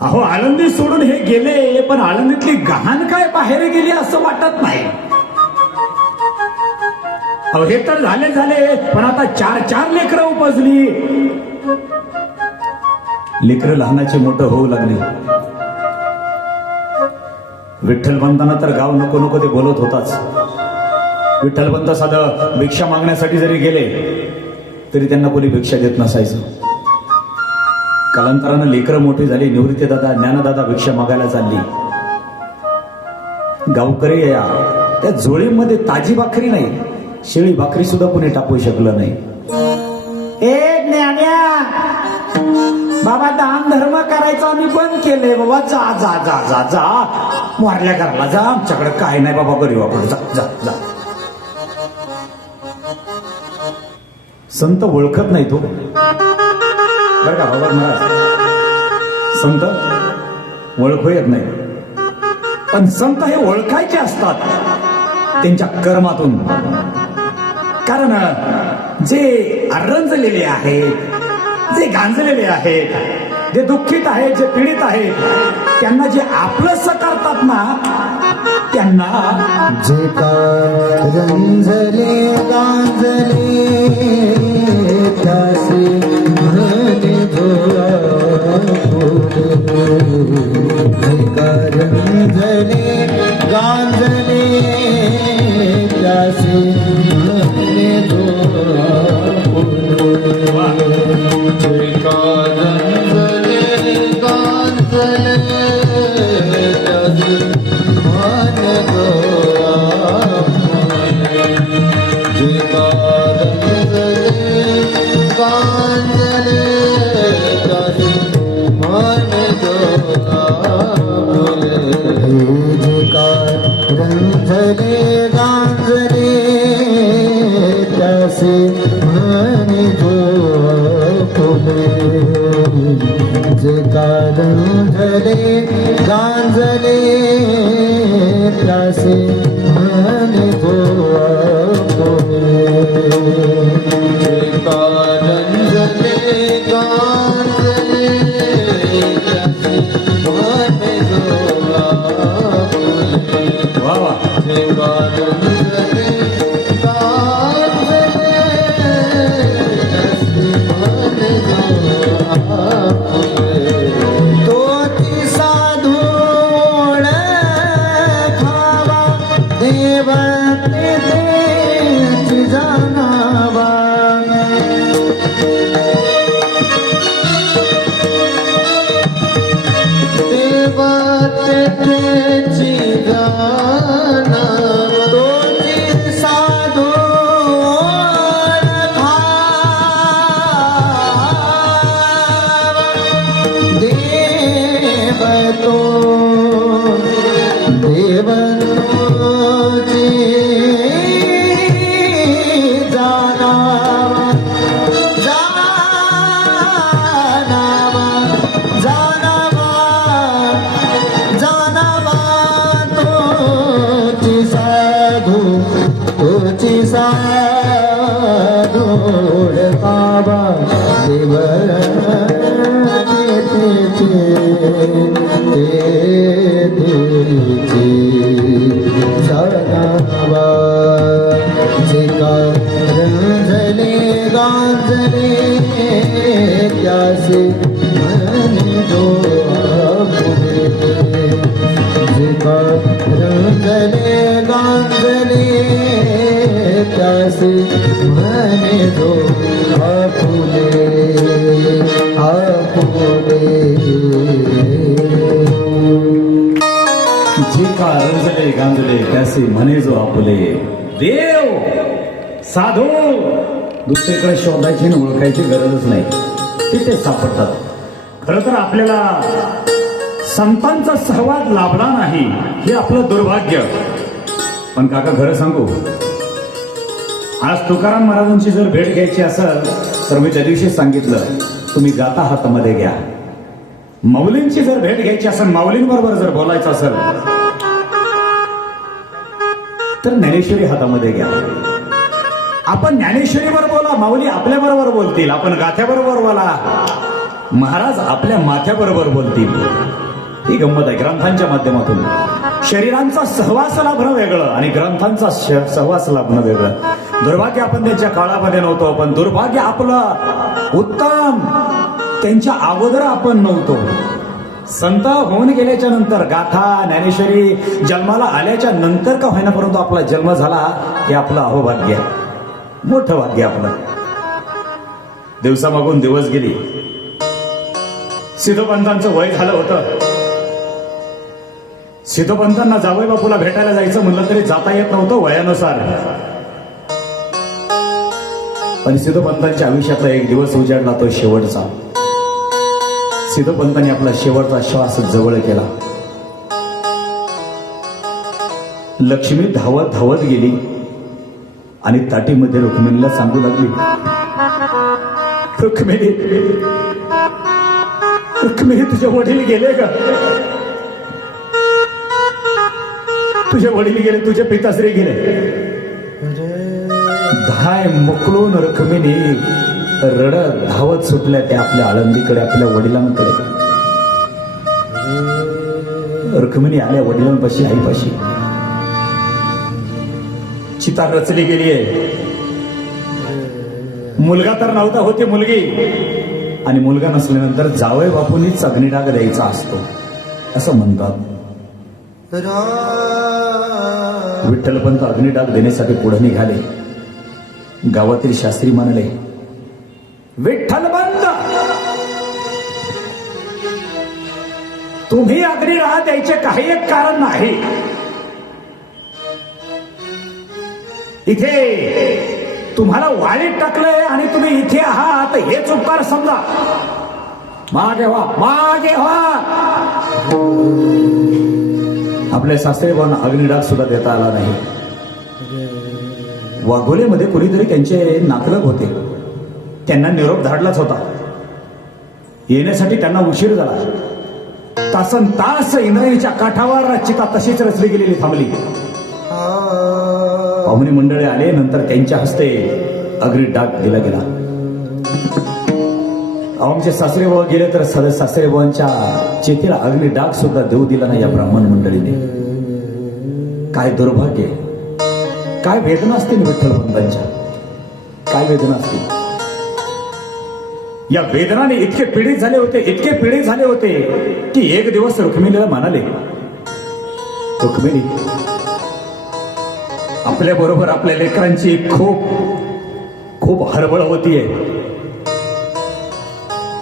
अहो आळंदी सोडून हे गेले, पण आळंदीतली गहाण काय बाहेर गेली असं वाटत नाही. अहो हे तर झाले पण आता 4 लेकरं उपजली. लेकरं लहानाचे मोठं होऊ लागली. विठ्ठलबंतांना तर गाव नको नको ते बोलत होताच. विठ्ठलबंत साधं भिक्षा मागण्यासाठी जरी गेले तरी त्यांना कोणी भिक्षा देत नसायचं. कालांतरानं लेकरं मोठी झाली. निवृत्ती दादा ज्ञानदादा भिक्षा मागायला चालली. गावकरी या त्या जोळीमध्ये ताजी भाकरी नाही, शिळी भाकरी सुद्धा कोणी टाकू शकलं नाही. ए ज्ञान्या बाबा दान धर्म करायचं आम्ही बंद केलंय बाबा. जा जा जा जा जा वारल्या घरला जा. आमच्याकडे काय नाही बाबा गरीबाकडे जा जा जा. संत ओळखत नाही तो बरं का बाबा महाराज. संत ओळखू येत नाही, पण संत हे ओळखायचे असतात त्यांच्या कर्मातून. कारण जे रंजलेले आहेत, जे गांजलेले आहेत, जे दुःखित आहेत, जे पीडित आहेत, त्यांना जे आपलंस करतात ना, त्यांना जे काय रंजले गांजले त्यासे म्हणे भोळा जे काय रंजले गांजले त्यासे म्हणे भोळा जे काय रंजले गांजले त्यासे रंजले गांजले त्यासे म्हणे फुले जे का रंजले गांजले त्यासे म्हणे फुले जे का रंजले गांजले त्यासे म्हणे वा वा. तोची साधू खावा देव तेची जाणावा देव तेची जाणावा तोची साधू देव तो देव तोची जाणावा जाणावा जाणावा जाणावा तोची साधू बाबा देव जाणावा जे का रंजले गांजले त्यासे म्हणे फुले जे का रंजले गांजले त्यासे म्हणे फुले जे का रंजले गांजले त्याचे म्हणे जो आपुले. देव साधू दुसरीकडे शोधायची आणि ओळखायची गरजच नाही, तिथे सापडतात. खरं तर आपल्याला संतांचा सहवास लाभला नाही हे आपलं दुर्भाग्य. पण काका खरं सांगू, आज तुकाराम महाराजांची जर भेट घ्यायची असेल तर मी त्या दिवशी सांगितलं तुम्ही गाता हातामध्ये घ्या. माऊलींची जर भेट घ्यायची असेल, माऊलींबरोबर जर बोलायचं असेल तर ज्ञानेश्वरी हातामध्ये घ्या. आपण ज्ञानेश्वरीवर बोला, माऊली आपल्या बरोबर बोलतील. आपण गाथ्याबरोबर बोला, महाराज आपल्या माथ्याबरोबर बोलतील. ही गंमत आहे. ग्रंथांच्या माध्यमातून शरीरांचा सहवास लाभणं वेगळं आणि ग्रंथांचा सहवास लाभणं वेगळं. दुर्भाग्य आपण त्यांच्या काळामध्ये नव्हतो, पण दुर्भाग्य आपलं उत्तम त्यांच्या अगोदर आपण नव्हतो. संत होऊन गेल्याच्या नंतर, गाथा ज्ञानेश्वरी जन्माला आल्याच्या नंतर का होईना, परंतु आपला जन्म झाला हे आपलं अहोभाग्य, मोठं भाग्य आपलं. दिवसामागून दिवस गेली. सिद्धोपंतांचं वय झालं होतं. सिद्धोपंतांना जावई बापूला भेटायला जायचं म्हणलं तरी जाता येत नव्हतं वयानुसार. आणि सिद्धोपंतांच्या आयुष्यातला एक दिवस उजाडला तो शेवटचा. सिद्धोपंतांनी आपला शेवटचा श्वास जवळ केला. लक्ष्मी धावत धावत गेली आणि ताटीमध्ये रुक्मिणीला सांगू लागली, रुक्मिणी, रुक्मिणी, तुझे वडील गेले का? तुझे वडील गेले, तुझे पिताश्री गेले. धाय मोकळून रुक्मिणी रडत धावत सुटल्या त्या आपल्या आळंदीकडे, आपल्या वडिलांकडे. रुक्मिणी आल्या वडिलांपाशी, आईपाशी. चिता रचली गेलीये. मुलगा तर नव्हता, होती मुलगी. आणि मुलगा नसल्यानंतर जावई बापूंनीच अग्निडाग द्यायचा असतो असं म्हणतात. विठ्ठलपंत अग्निडाग देण्यासाठी पुढे निघाले. गावातील शास्त्री म्हणाले, विठ्ठलपंत, तुम्ही अग्निडाग द्यायचे काही एक कारण नाही. इथे तुम्हाला वाळीत टाकलंय आणि तुम्ही इथे आहात हेच उपकार समजा. मागे व्हा, मागे व्हा. आपल्या सासरेबांना अग्निडाग सुद्धा देता आला नाही. वाघोलीमध्ये कोणीतरी त्यांचे नातलग होते. त्यांना निरोप धाडलाच होता. येण्यासाठी त्यांना उशीर झाला. तासन तास इंद्रायणीच्या काठावर चिता तशीच रचली गेलेली थांबली. पाहुणे मंडळी आले. नंतर त्यांच्या हस्ते अग्निडाग दिला गेला. आमचे सासरेबाबा गेले तर सासरेबाबांच्या चेतीला अग्निडाग सुद्धा देऊ दिला नाही या ब्राह्मण मंडळीने. काय दुर्भाग्य, काय वेदना असतील विठ्ठलपंतांच्या, काय वेदना असतील. या वेदनाने इतके पीडित झाले होते, इतके पीडित झाले होते की एक दिवस रुक्मिणीला म्हणाले, रुक्मिणी, आपल्या बरोबर आपल्या लेकरांची खूप खूप हरबळ होतीये.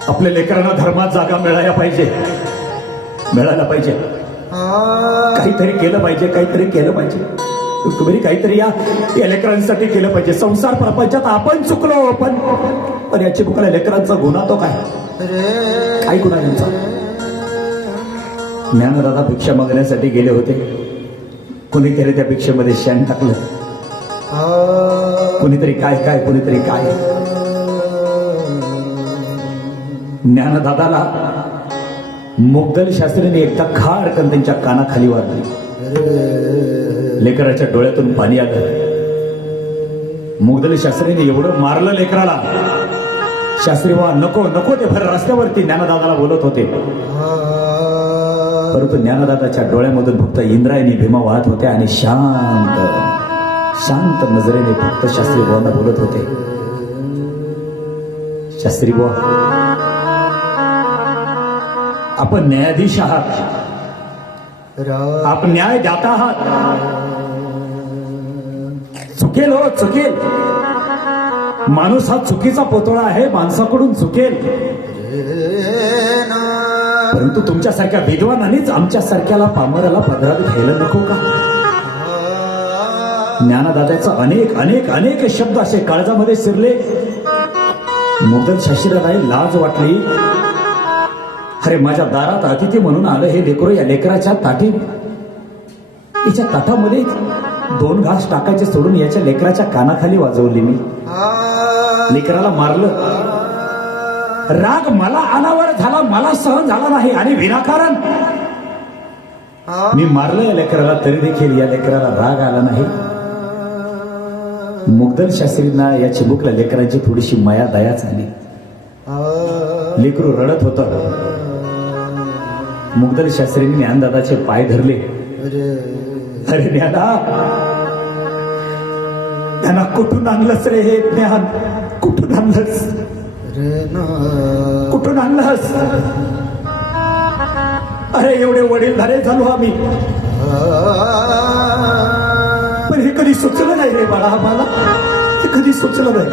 आपल्या लेकरांना धर्मात जागा मिळायला पाहिजे, मिळायला पाहिजे. काहीतरी केलं पाहिजे, काहीतरी केलं पाहिजे. रुक्मिणी, काहीतरी या लेकरांसाठी केलं पाहिजे. संसार प्रपंचात आपण चुकलो, पण याची बुकाला लेकरांचा गुन्हा तो काय, काय गुन्हा यांचा. ज्ञानदादा भिक्षा मागण्यासाठी गेले होते. कुणीतरी त्या भिक्षेमध्ये शेण टाकलं. कुणीतरी काय काय, कुणीतरी काय. ज्ञानदादाला मुग्दल शास्त्रीने एकदा खाडकन त्यांच्या कानाखाली वाजली. लेकराच्या डोळ्यातून पाणी आलं. मुग्दल शास्त्रीने एवढं मारलं लेकराला. शास्त्री वा नको नको ते भर रस्त्यावरती ज्ञानदादाला बोलत होते. परंतु ज्ञानदादाच्या डोळ्यामधून फक्त इंद्रायणी भीमा वाहत होत्या आणि शांत शांत नजरेने फक्त शास्त्री बुवांना बोलत होते. शास्त्री बुवा, आपण न्यायाधीश आहात, आपण न्याय दाता आहात. चुकेल हो, चुकेल. माणूस हा चुकीचा पुतळा आहे, माणसाकडून चुकेल. परंतु तुमच्यासारख्या विद्वानांनीच आमच्यासारख्याला पामराला पदरात घ्यायला नको का? ज्ञानदात्याचा अनेक अनेक अनेक शब्द असे काळजामध्ये शिरले. मुग्दल शास्त्रीला लाज वाटली. अरे, माझ्या दारात अतिथी म्हणून आलं हे लेकरू. या लेकराच्या हिच्या ताटामध्ये 2 घास टाकायचे सोडून याच्या लेकराच्या कानाखाली वाजवली मी. लेकराला मारलं. राग मला अनावर झाला, मला सहन झाला नाही आणि विनाकारण मी मारलं या लेकराला. तरी देखील या लेकराला राग आला नाही. मुग्दल शास्त्रींना या चिमुकल्या लेकरांची थोडीशी माया दया झाली. लेकरू रडत होत. मुग्दल शास्त्रींनी ज्ञानदादाचे पाय धरले. अरे ज्ञाना, त्यांना कुठून आणलंस रे हे ज्ञान? कुठून आणलंस? कुठून आणलंस? अरे, एवढे वडीलधारे झालो आम्ही, पण हे कधी सुचलं नाही रे बाळा. आम्हाला हे कधी सुचलं नाही.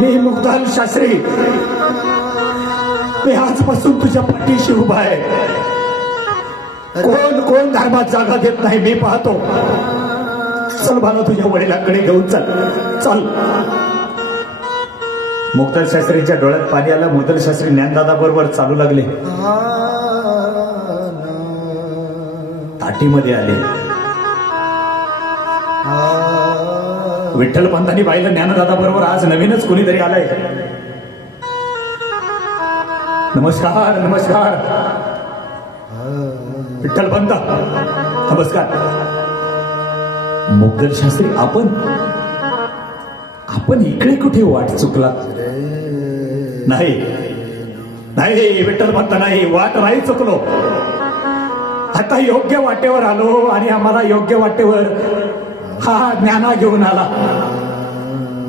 मी मुग्दल शास्त्री, मी आजपासून तुझ्या पाठीशी उभा आहे. कोण कोण धर्मात जागा देत नाही मी पाहतो. चल मला तुझ्या वडिलांकडे घेऊन चल चल. मुक्तार शास्त्रीच्या डोळ्यात पाणी आलं. मुद्दल शास्त्री ज्ञानदादा बरोबर चालू लागले. ताटीमध्ये आले. विठ्ठल पंतांनी पाहिलं ज्ञानदादा बरोबर आज नवीनच कोणीतरी आलंय. नमस्कार नमस्कार विठ्ठल पंत नमस्कार. मुद्दल शास्त्री आपण इकडे कुठे वाट चुकला? नाही नाही विठ्ठल पंत नाही, वाट नाही चुकलो. आता योग्य वाटेवर आलो आणि आम्हाला योग्य वाटेवर हा ज्ञाना घेऊन आला.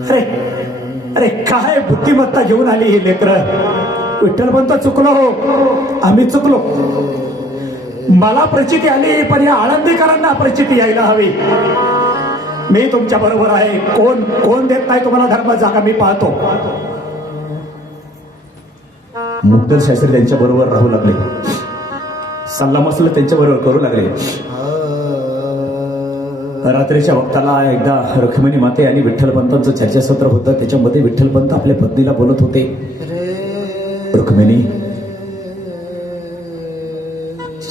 अरे अरे काय बुद्धिमत्ता घेऊन आली ही लेकर. विठ्ठल पंत चुकलो, आम्ही चुकलो. मला प्रचिती आली पण या आळंदीकरांना प्रचिती यायला हवी. मी तुमच्या बरोबर आहे. कोण कोण देत नाही तुम्हाला धर्म जागा मी पाहतो. मुद्दल शास्त्री त्यांच्या बरोबर राहू लागले. सल्ला मसला त्यांच्या बरोबर करू लागले. रात्रीच्या वक्ताला एकदा रुक्मिणी माते आणि विठ्ठल पंतांचं चर्चासत्र होतं. त्याच्यामध्ये विठ्ठल पंत आपल्या पत्नीला बोलत होते. रुक्मिणी,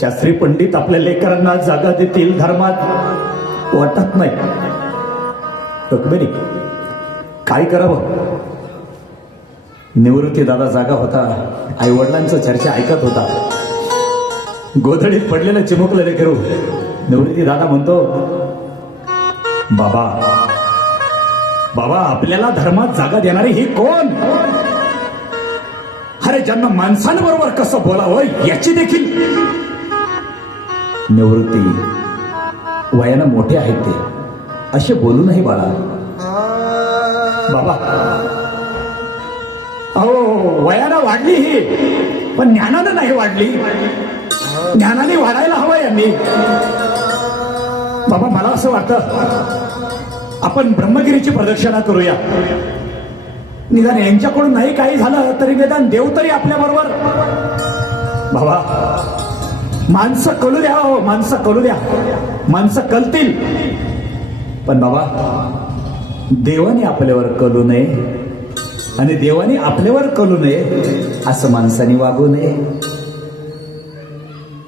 शास्त्री पंडित आपल्या लेकरांना जागा देतील धर्मात वाटत नाही. रुक्मिणी, काय करावं? निवृत्ती दादा जागा होता. आई वडिलांचं चर्चा ऐकत होता. गोधडीत पडलेलं चिमुकलं लेकरू. निवृत्ती दादा म्हणतो, बाबा बाबा आपल्याला धर्मात जागा देणारी ही कोण? अरे ज्यांना माणसांबरोबर कसं बोलावं याची देखील. निवृत्ती, वयानं मोठे आहेत ते, असे बोलू नाही बाळा. बाबा अहो वयानं वाढली ही, पण ज्ञानानं नाही वाढली. ज्ञानाने वाढायला हवं यांनी. बाबा मला असं वाटतं आपण ब्रह्मगिरीची प्रदक्षिणा करूया. निदान यांच्याकडून नाही काही झालं तरी निदान देव तरी आपल्या बरोबर. बाबा माणसं कळू द्या, हो माणसं कळू द्या. माणसं कळतील पण बाबा देवाने आपल्यावर कळू नये आणि देवाने आपल्यावर कळू नये असं माणसाने वागू नये.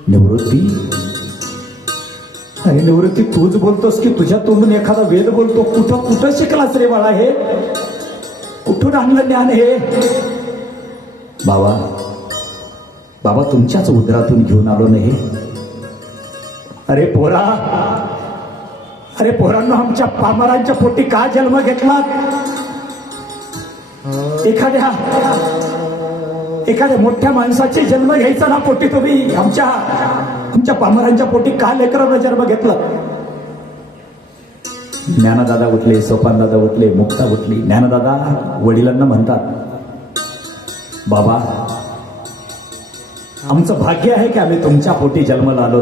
निवृत्ती, आणि निवृत्ती तूच बोलतोस की तुझ्या तोंडून एखादा वेद बोलतो? कुठं कुठं शिकलास रे बाळा हे? कुठून आणलं ज्ञान हे? बाबा बाबा तुमच्याच उदरातून घेऊन आलो नाही. अरे पोरा, अरे पोरांनो, आमच्या पामरांच्या पोटी का जन्म घेतला? एखाद्या मोठ्या माणसाची जन्म घ्यायचा ना पोटी तुम्ही. आमच्या पामरांच्या पोटी का लेकरांना जन्म घेतला? ज्ञानदादा उठले, सोपानदादा उठले, मुक्ता उठली. ज्ञानदादा वडिलांना म्हणतात, बाबा आमचं भाग्य आहे की आम्ही तुमच्या पोटी जन्माला आलो.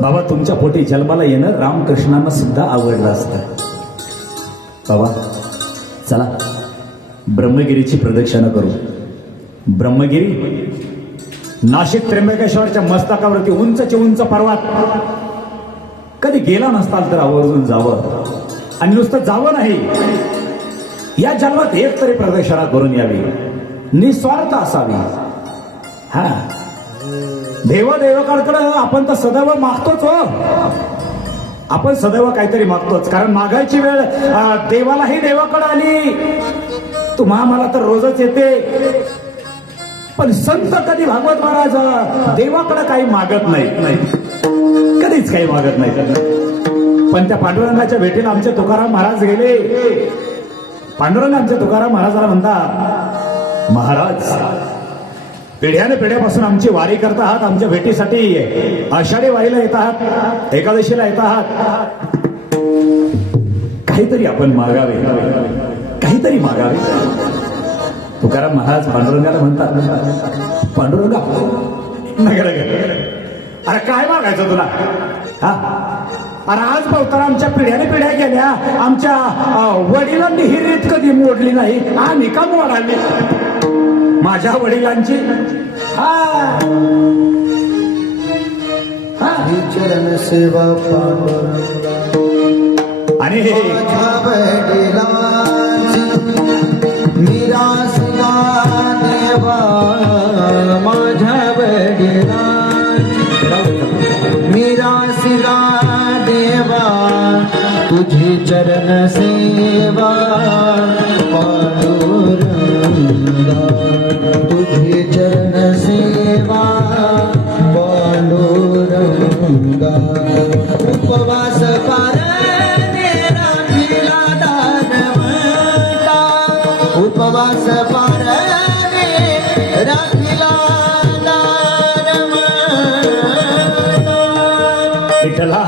बाबा तुमच्या पोटी जन्माला येणं रामकृष्णांना सुद्धा आवडलं असतं. बाबा चला ब्रह्मगिरीची प्रदक्षिणा करू. ब्रह्मगिरी नाशिक त्र्यंबकेश्वरच्या मस्तकावरती उंचचे उंच पर्वत. कधी गेला नसताल तर आवर्जून जावं. आणि नुसतं जावं नाही, या जन्मात एक तरी प्रदक्षिणा करून यावी, निस्वार्थ असावी. हा देवाकडे आपण तर सदैव मागतोच हो. आपण सदैव काहीतरी मागतोच, कारण मागायची वेळ देवालाही देवाकडे आली. तुम्हा मला तर रोजच येते. पण संत कधी भागवत महाराज देवाकडे काही मागत नाही, कधीच काही मागत नाही. पण त्या पांडुरंगाच्या भेटीला आमचे तुकाराम महाराज गेले. पांडुरंग आमच्या तुकाराम महाराजाला म्हणतात, महाराज पिढ्याने पिढ्यापासून आमची वारी करत आहात. आमच्या भेटीसाठी आषाढी वारीला येत आहात, एकादशीला येत आहात. काहीतरी आपण मागावे, काहीतरी मागावे. तुकाराम महाराज पांडुरंगाला म्हणतात, पांडुरंगा अरे काय मागायचं तुला? हा अरे आज पावताना आमच्या पिढ्याने पिढ्या गेल्या, आमच्या वडिलांनी ही रीत कधी मोडली नाही, आम्ही का मोडावी? माझ्या वडिलांची चरण सेवा पांडुरंगा तुझी चरण सेवा पांडुरंगा तुझी चरण सेवा पांडुरंगा उपवास पारणे राखीला दानवता उपवास पारणे राखीला विठ्ठला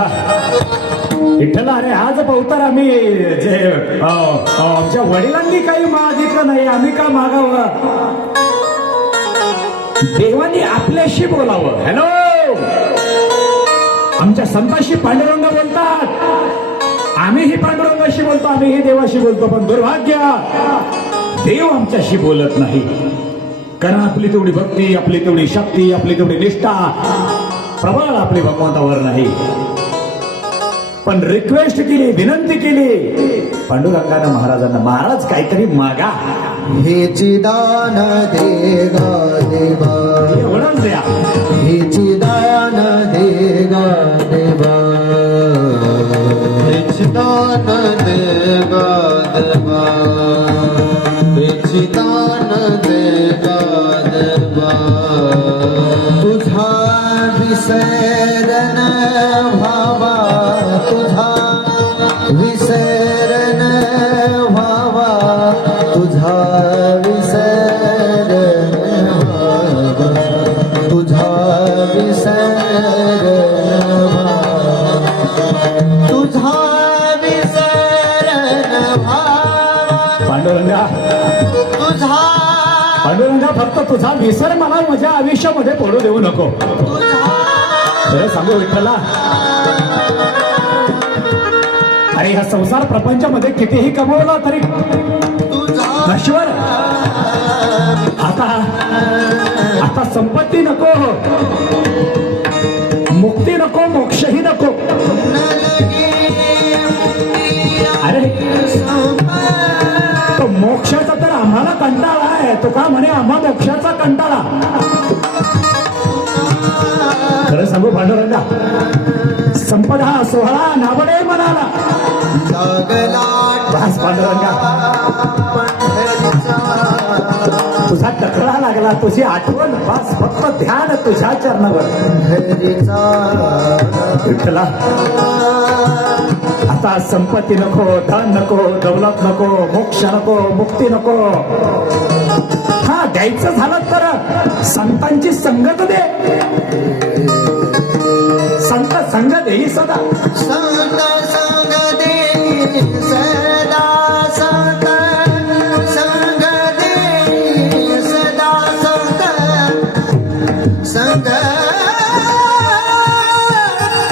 विठ्ठला, अरे आज बहुतर आम्ही जे आमच्या वडिलांनी काही मागितलं नाही, आम्ही का मागावं? देवानी आपल्याशी बोलावं. हॅलो, आमच्या संतांशी पांडुरंग बोलतात, आम्हीही पांडुरंगाशी बोलतो, आम्हीही देवाशी बोलतो. पण दुर्भाग्य, देव आमच्याशी बोलत नाही. कारण आपली तेवढी भक्ती, आपली तेवढी शक्ती, आपली तेवढी निष्ठा प्रबळ आपली भगवंतावर नाही. पण रिक्वेस्ट केली, विनंती केली पांडुरंगानं महाराजांना, महाराज काहीतरी मागा. हेची दान देगा देवा एवढंच द्या. हेची दान देगा देवा हेची दान देगा देवा हेची दान देगा देवा तुझा विसरण व्हावा तुझा विसरण व्हावा तुझा विसरण व्हावा तुझा विसरण व्हावा तुझा विसरण व्हावा पांडुरंगा, तुझा पांडुरंगा, फक्त तुझा विसर मला माझ्या आयुष्यामध्ये पडू देऊ नको. खरं सांगू विठ्ठला, अरे ह्या संसार प्रपंचामध्ये कितीही कमवलं तरी नश्वर. आता संपत्ती नको, मुक्ती नको, मोक्षही नको. अरे तो मोक्षाचा तर आम्हाला कंटाळा आहे. तो का म्हणे आम्हा मोक्षाचा कंटाळा. खरं सांगू पांडुरंगा, संपदा सोहळा नावडे मनाला. बस पांडुरंगा, तुझा टकरा लागला, तुझी आठवण, बस फक्त ध्यान तुझ्या चरणावर. विठ्ठला, आता संपत्ती नको, धन नको, दौलत नको, मोक्ष नको, मुक्ती नको. हा द्यायचं झालं तर संतांची संगत दे. संत संग देई सदा. संत संग देई सदा संत संग देई सदा संत संग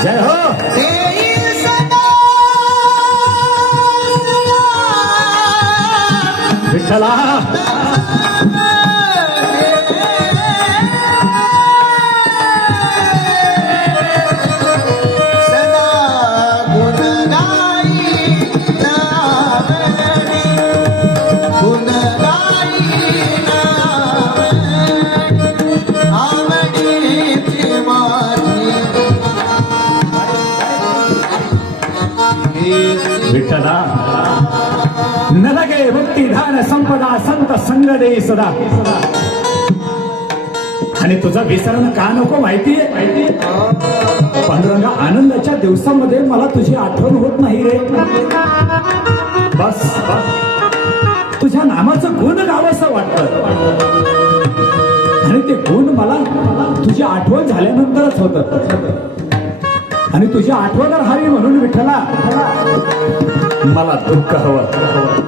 जय हो. देई सदा विठ्ठला, विठ्ठला, न लगे मुक्ती ध्यान संपदा संत संग देई सदा. आणि तुझं विसरण का नको माहितीये? पांडुरंगा, आनंदाच्या दिवसामध्ये मला तुझी आठवण होत नाही रे. बस तुझ्या नामाचं गुण गावंसं वाटतं. आणि ते गुण मला तुझी आठवण झाल्यानंतरच होत. आणि तुझी आठवण राहावी म्हणून विठ्ठला, मला दुःख हवं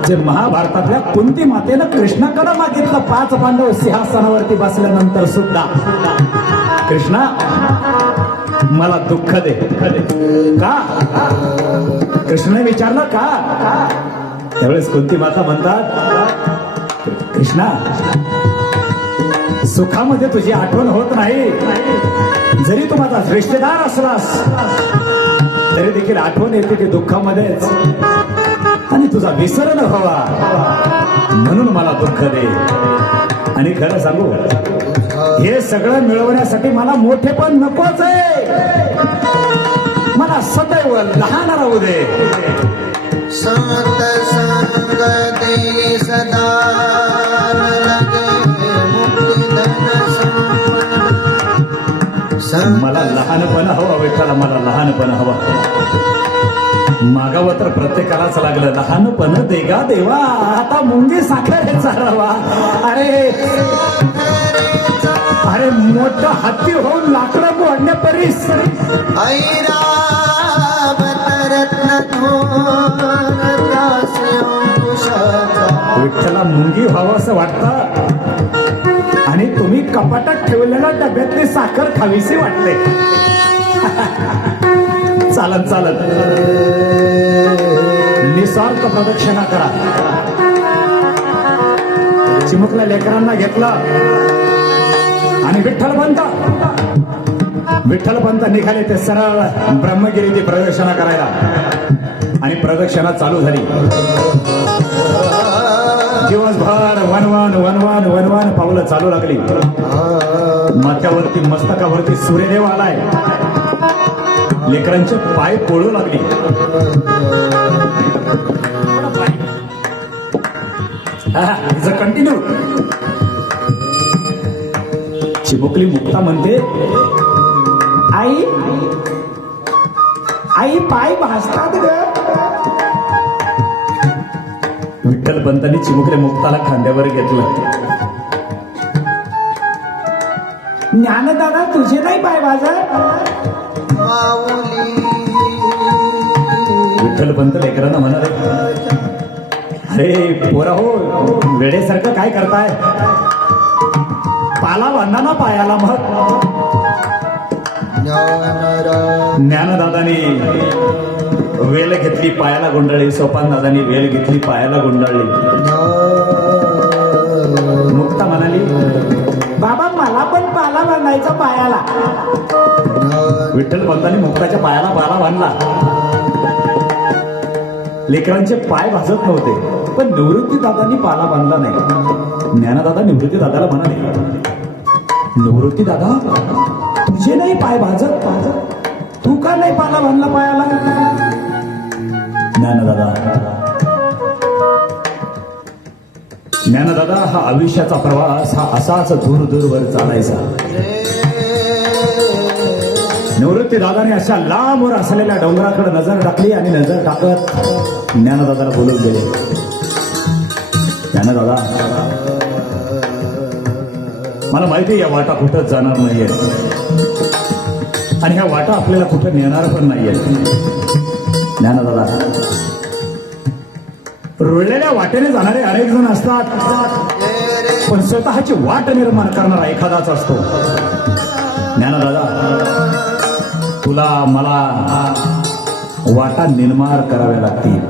जे महाभारतातल्या कुंती मातेनं कृष्णाकडे मागितलं. 5 पांडव सिंहासनावरती बसल्यानंतर सुद्धा, कृष्णा मला दुःख दे. का? कृष्णाने विचारलं का? त्यावेळेस कुंती माता म्हणतात, कृष्णा, सुखामध्ये तुझी आठवण होत नाही. जरी तू माझा रिश्तेदार असलास तरी देखील आठवण येते की दुःखामध्येच. आणि तुझा विसर न व्हावा म्हणून मला दुःख दे. आणि खरं सांगू, हे सगळं मिळवण्यासाठी मला मोठेपण नकोच आहे. मला सदैव लहान राहू दे. संत संग दे सदा लगे मुक्ती धन संपदा. मला लहानपण हवं विठ्ठला, मला लहानपण हवं. मागावं तर प्रत्येकालाच लागलं. लहानपण देगा देवा, आता मुंगी साखर चालवा. अरे मोठं हत्ती होऊन लाकडं मोडण्या परीस ऐरावतरत्न थोर दासी अंकुशाचा. विठ्ठला मुंगी व्हावं असं वाटतं आणि तुम्ही कपाटात ठेवलेल्या डब्यातली साखर खावीशी वाटते. चालत चालत निस्वार्थ प्रदक्षिणा करा. चिमुकल्या लेकरांना घेतला आणि विठ्ठल पंत निघाले ते सरळ ब्रह्मगिरी प्रदक्षिणा करायला. आणि प्रदक्षिणा चालू झाली. दिवसभर वनवान वनवान वनवान पावलं चालू लागली. माथ्यावरती मस्तकावरती सूर्यदेव आलाय. लेकरांचे पाय पोळू लागली. कंटिन्यू. चिमुकली मुक्ता म्हणते, आई आई पाय भासतात ग. विठ्ठल पंतांनी चिमुकल्या मुक्ताला खांद्यावर घेतलं. ज्ञानदादा तुझे नाही पाय भाजत. माऊली विठ्ठल पंत लेकरांना म्हणाले, अरे पोरा हो, वेडेसारखं काय करताय. पाला बांधा ना पायाला. मग ज्ञानदादानी वेल घेतली, पायाला गुंडाळली. सोपान दादानी वेल घेतली, पायाला गुंडाळली. मुक्ता म्हणाली, बाबा मला पण पाला बांधायचा पायाला. विठ्ठल पंतांनी मुक्ताच्या पायाला पाला बांधला. लेकरांचे पाय भाजत नव्हते, पण निवृत्ती दादांनी पाला बांधला नाही. ज्ञानदादा निवृत्ती दादाला म्हणाले, निवृत्ती दादा तुझे नाही पाय भाजत. तू का नाही पाला बांधला पायाला. ज्ञानदादा हा आयुष्याचा प्रवास हा असाच दूर दूरवर चालायचा. निवृत्ती दादाने अशा लांबवर असलेल्या डोंगराकडे नजर टाकली आणि नजर टाकत ज्ञानदादाला बोलून गेले, ज्ञानदादा मला माहिती या वाटा कुठंच जाणार नाहीये आणि ह्या वाटा आपल्याला कुठं नेणार पण नाहीये. ज्ञानदादा रुळलेल्या वाटेने जाणारे अनेक जण असतात, पण स्वतःची वाट निर्माण करणारा एखादाच असतो. ज्ञानदादा तुला मला वाटा निर्माण कराव्या लागतील.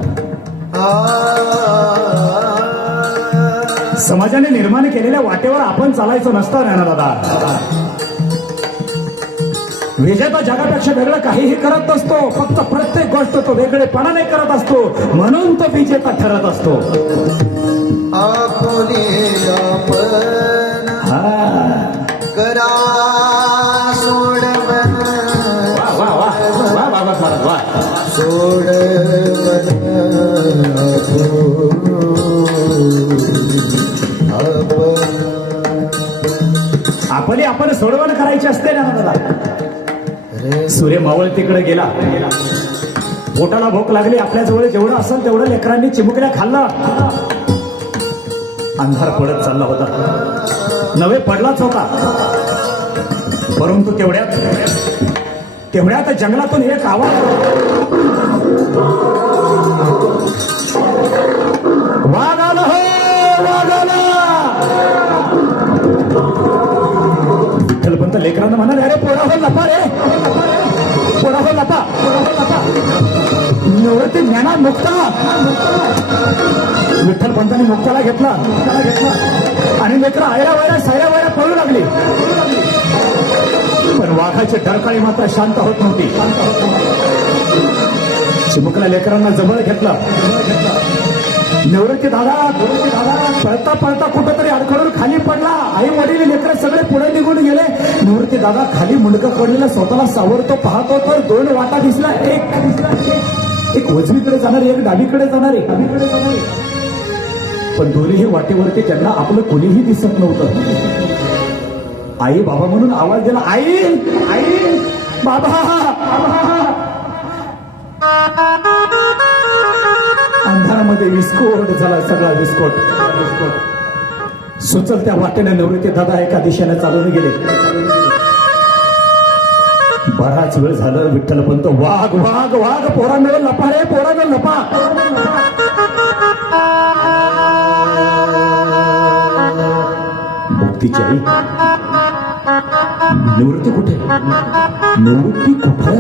समाजाने निर्माण केलेल्या वाटेवर आपण चालायचं नसतं. ज्ञानदादा विजेता जगापेक्षा वेगळं काहीही करत नसतो, फक्त प्रत्येक गोष्ट तो वेगळेपणाने करत असतो, म्हणून तो विजेता ठरत असतो. आपुले आपण करा सोडवन सोडवन आपली आपण सोडवण करायची असते ना दादा. सूर्य मावळ तिकडे गेला, पोटाला भूक लागली, आपल्या जवळ जेवढं असेल तेवढं लेकरांनी चिमुकल्या खाल्ला. अंधार पडत चालला होता, नवे पडलाच होता, परंतु तेवढ्यात जंगलातून एक आवाज, वाघ आला हो, वाघ आला. विठ्ठलपंत लेकरांना म्हणाले, अरे पोरा हो लपा रे, पोरा हो लपा. निवृत्ती ज्ञाना मुक्ता. विठ्ठलपंतांनी मुक्ताला घेतला आणि लेकरं आयरा वैरा सायरा वैरा पळू लागली, पण वाघाची डरकाळी मात्र शांत होत नव्हती. चिमुकल्या लेकरांना जवळ घेतला. निवृत्ती दादा पळता पळता कुठंतरी अडखळून खाली पडला. आई वडील लेकर सगळे पुढे निघून गेले. निवृत्ती दादा खाली मुंडकं पडलेलं स्वतःला सावरतो पाहतो तर दोन वाटा दिसला. एक एक उजवीकडे जाणारे, एक डावीकडे जाणारे. पण दोन्ही वाटेवरती त्यांना आपलं कोणीही दिसत नव्हतं. आई बाबा म्हणून आवाज दिला, आई आई बाबा. अंधारामध्ये विस्फोट झाला, सगळा विस्फोट. सुचल त्या वाटेने निवृत्ती दादा एका दिशेने चालून गेले. बराच वेळ झालं विठ्ठलपंत वाघ वाघ वाघ पोरांनो लपा रे, पोरांनो लपा. मुक्तीची आई निवृत्ती कुठे, निवृत्ती कुठे,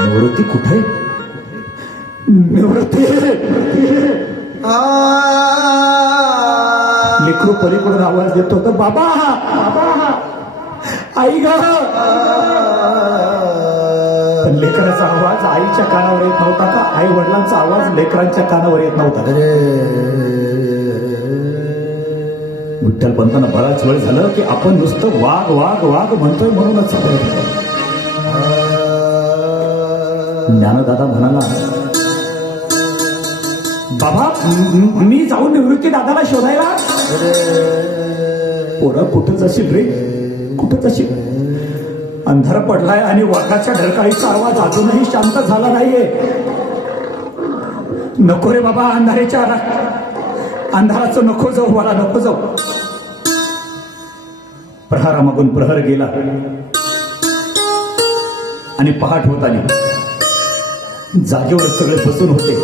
निवृत्ती कुठे, निवृत्ती. लेकरू पलीकडून आवाज देत होता, बाबा आई ग. पण लेकराचा आवाज आईच्या कानावर येत नव्हता का, आई वडिलांचा आवाज लेकरांच्या कानावर येत नव्हता. विठ्ठलपंतांना बराच वेळ झालं की आपण नुसतं वाघ वाघ वाघ म्हणतोय म्हणूनच. ज्ञानदादा म्हणाला, बाबा मी जाऊन निवृत्ती दादाला शोधायला. पोरं कुठंच असेल रे, कुठंच असेल. अंधार पडलाय आणि वाघाच्या ढरकाळीचा आवाज अजूनही शांत झाला नाहीये. नको रे बाबा, अंधाराचं नको जाऊ, मला नको जाऊ. प्रहारामागून प्रहर गेला आणि पहाट होत आली. जागेवर सगळे बसून होते,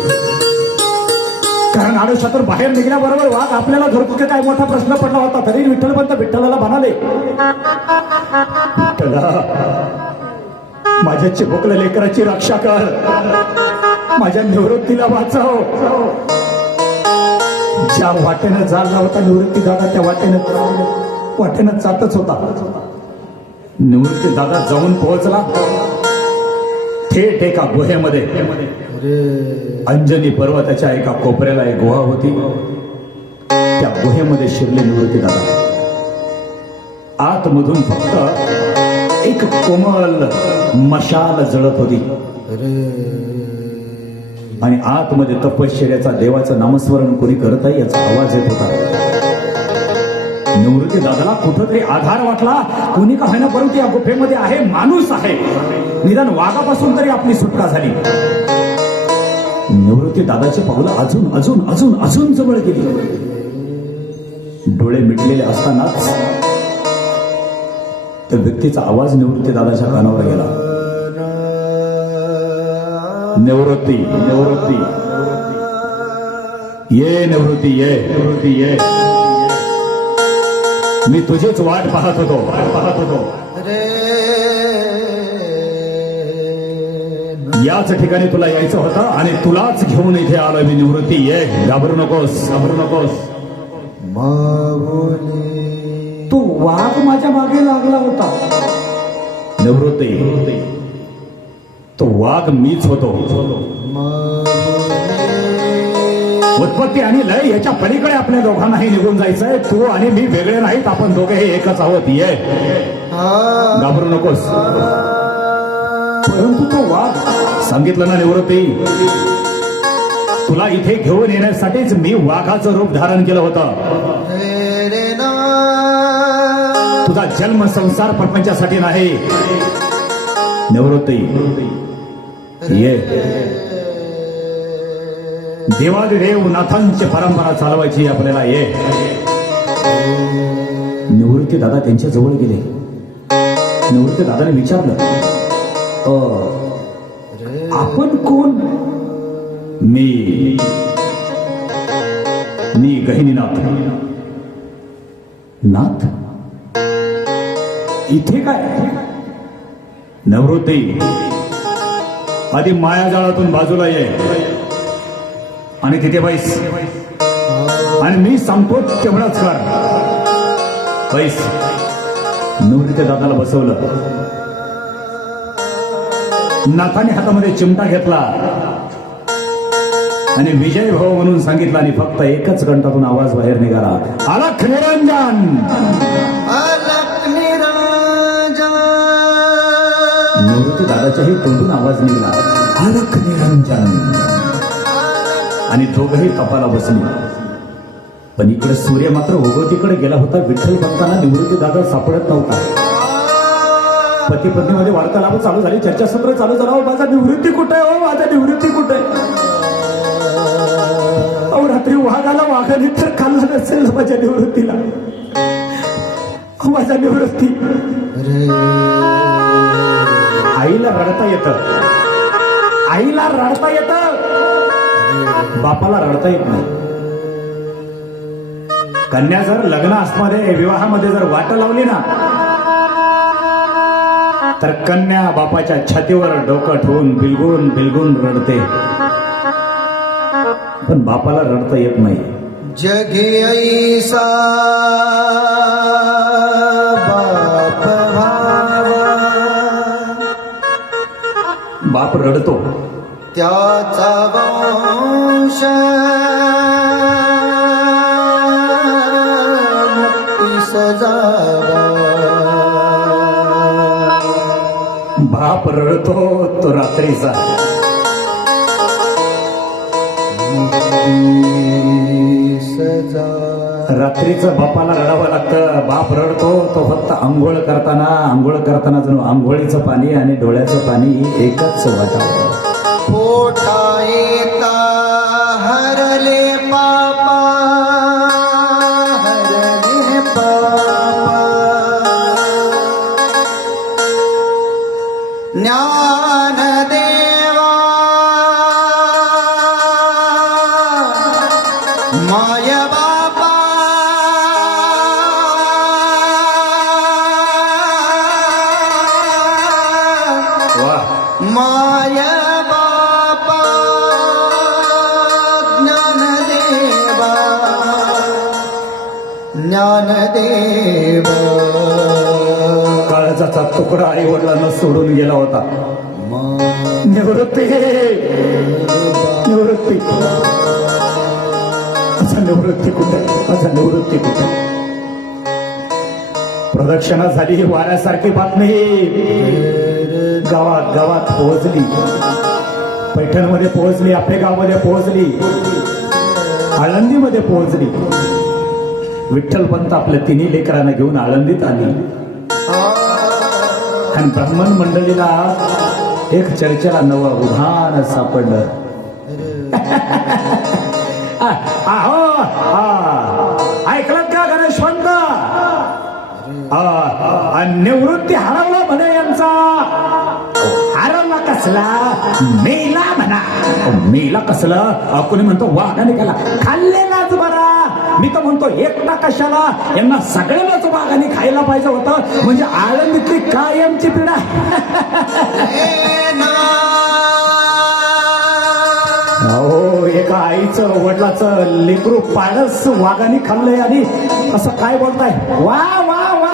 कारण आडोशातून बाहेर निघण्याबरोबर वाघ आपल्याला धरतो की काय मोठा प्रश्न पडला होता. तरी विठ्ठलपंत विठ्ठलाला म्हणाले, विठ्ठला माझ्या चिमुकल्या लेकराची रक्षा कर, माझ्या निवृत्तीला वाचव. ज्या वाटेनं चालला होता निवृत्ती दादा त्या वाटेनं जातच होता. निवृत्ती दादा जाऊन पोहोचला थेट एका गुहेमध्ये. अंजनी पर्वताच्या एका कोपऱ्याला एक गुहा होती. त्या गुहेमध्ये शिरले निवृत्ती दादा. आतमधून फक्त एक कोमल मशाल जळत होती आणि आतमध्ये तपश्चर्याचा देवाचं नामस्मरण कोणी करत आहे याचा आवाज येत होता. निवृत्ती दादाला कुठंतरी आधार वाटला. कोणी का होईना परंतु या गुफेमध्ये आहे, माणूस आहे, निदान वाघापासून तरी आपली सुटका झाली. निवृत्ती दादाचे पावलं अजून अजून अजून अजून जवळ गेली. डोळे मिटलेले असतानाच त्या व्यक्तीचा आवाज निवृत्ती दादाच्या कानावर गेला. निवृत्ती निवृत्ती ये, निवृत्ती ये, निवृत्ती ये. मी तुझीच वाट पाहत होतो. याच ठिकाणी तुला यायचं होतं आणि तुलाच घेऊन इथे आलोय मी. निवृत्ती ये, घाबरू नकोस, घाबरू नकोस. तू वाघ माझ्या मागे लागला होता. निवृत्ती तो वाघ मीच होतो. उत्पत्ती आणि लय याच्या पलीकडे आपल्या दोघांनाही निघून जायचंय. तू आणि मी वेगळे नाहीत, आपण दोघे हे एकच आहोत. ये, घाबरू नकोस. परंतु तो वाघ, सांगितलं ना निवृत्ती, तुला इथे घेऊन येण्यासाठीच मी वाघाचं रूप धारण केलं होतं. तुझा जन्म संसार प्रपंचासाठी नाही. निवृत्ती ये, देवादिदेव नाथांची परंपरा चालवायची आपल्याला. ये. निवृत्ती दादा त्यांच्या जवळ गेले. निवृत्ती दादाने विचारलं, आपण कोण? मी गहिनीनाथ. नाथ इथे काय? निवृत्ती आधी मायाजाळातून बाजूला ये आणि तिथे बैस आणि मी सांगतो तेवढाच कर. बैस. निवृत्ती दादाला बसवलं. नाथाने हातामध्ये चिमटा घेतला आणि विजय भाऊ म्हणून सांगितलं आणि फक्त एकच घंटातून आवाज बाहेर निघाला, अलख निरंजन. निवृत्ती दादाच्याही तोंडून आवाज निघाला. अलख निरंजन. आणि दोघंही तपाला बसली. पण इकडे सूर्य मात्र उगवतीकडे गेला होता. विठ्ठल भक्तांना निवृत्ती दादा सापडत नव्हता. पती पत्नीमध्ये वार्तालाप चालू झाली, चर्चासत्र चालू झाला. माझा निवृत्ती कुठे आहे? हो माझा निवृत्ती कुठे आहे? अहो रात्री वाघाला वाघाने तर खाल्ला नसेल माझ्या निवृत्तीला. माझा निवृत्ती. आईला रडता येतं, आईला रडता येतं, बापाला रडता येत नाही. कन्या जर लग्नामध्ये विवाहामध्ये जर वाट लावली ना तर कन्या बापाच्या छातीवर डोकं ठेवून बिलगून बिलगून रडते. पण बापाला रडता येत नाही. जगी ऐसा बाप भावा, बाप रडतो. त्याचा वंश मुक्तीस जावा. बाप रडतो तो रात्रीचा. मुक्तीस जावा. रात्रीचं बापाला रडावं लागतं. बाप रडतो तो फक्त आंघोळ करताना जणू आंघोळीचं पाणी आणि डोळ्याचं पाणी एकच वाटावं. पोटा येता हरले पापा, हरले पापा. ज्ञान देवा माय बापा, वा माय बापा. ज्ञानदेवा, ज्ञानदेवा. काळजाचा तुकडा आई वडिलांना सोडून गेला होता. निवृत्ती, निवृत्ती. माझा निवृत्ती कुठे? माझा निवृत्ती कुठे? प्रदक्षिणा झाली. वाऱ्यासारखी बातमी गावात गावात पोहोचली. पैठणमध्ये पोहोचली, आपेगावमध्ये पोहोचली, आळंदीमध्ये पोहोचली. विठ्ठलपंत आपल्या तिन्ही लेकरांना घेऊन आळंदीत आली. आणि ब्राह्मण मंडळीला एक चर्चेला नवं उधाण सापडलं. ऐकलं का गणेशवंत? निवृत्ती हरवला म्हणे यांचा. हरवला कसला? मेला म्हणा. मेला कसलं? कोणी म्हणतो वाघाने केला. खाल्लेलाच बरा. मी तर म्हणतो एकटा कशाला, यांना सगळ्यांनाच वाघाने खायला पाहिजे होतं. म्हणजे आळंदीतली कायमची पिढा. हो, एका आईचं वडिलाचं लेकरू पाळस वाघाने खाल्लंय आणि असं काय बोलताय? वा वा वा.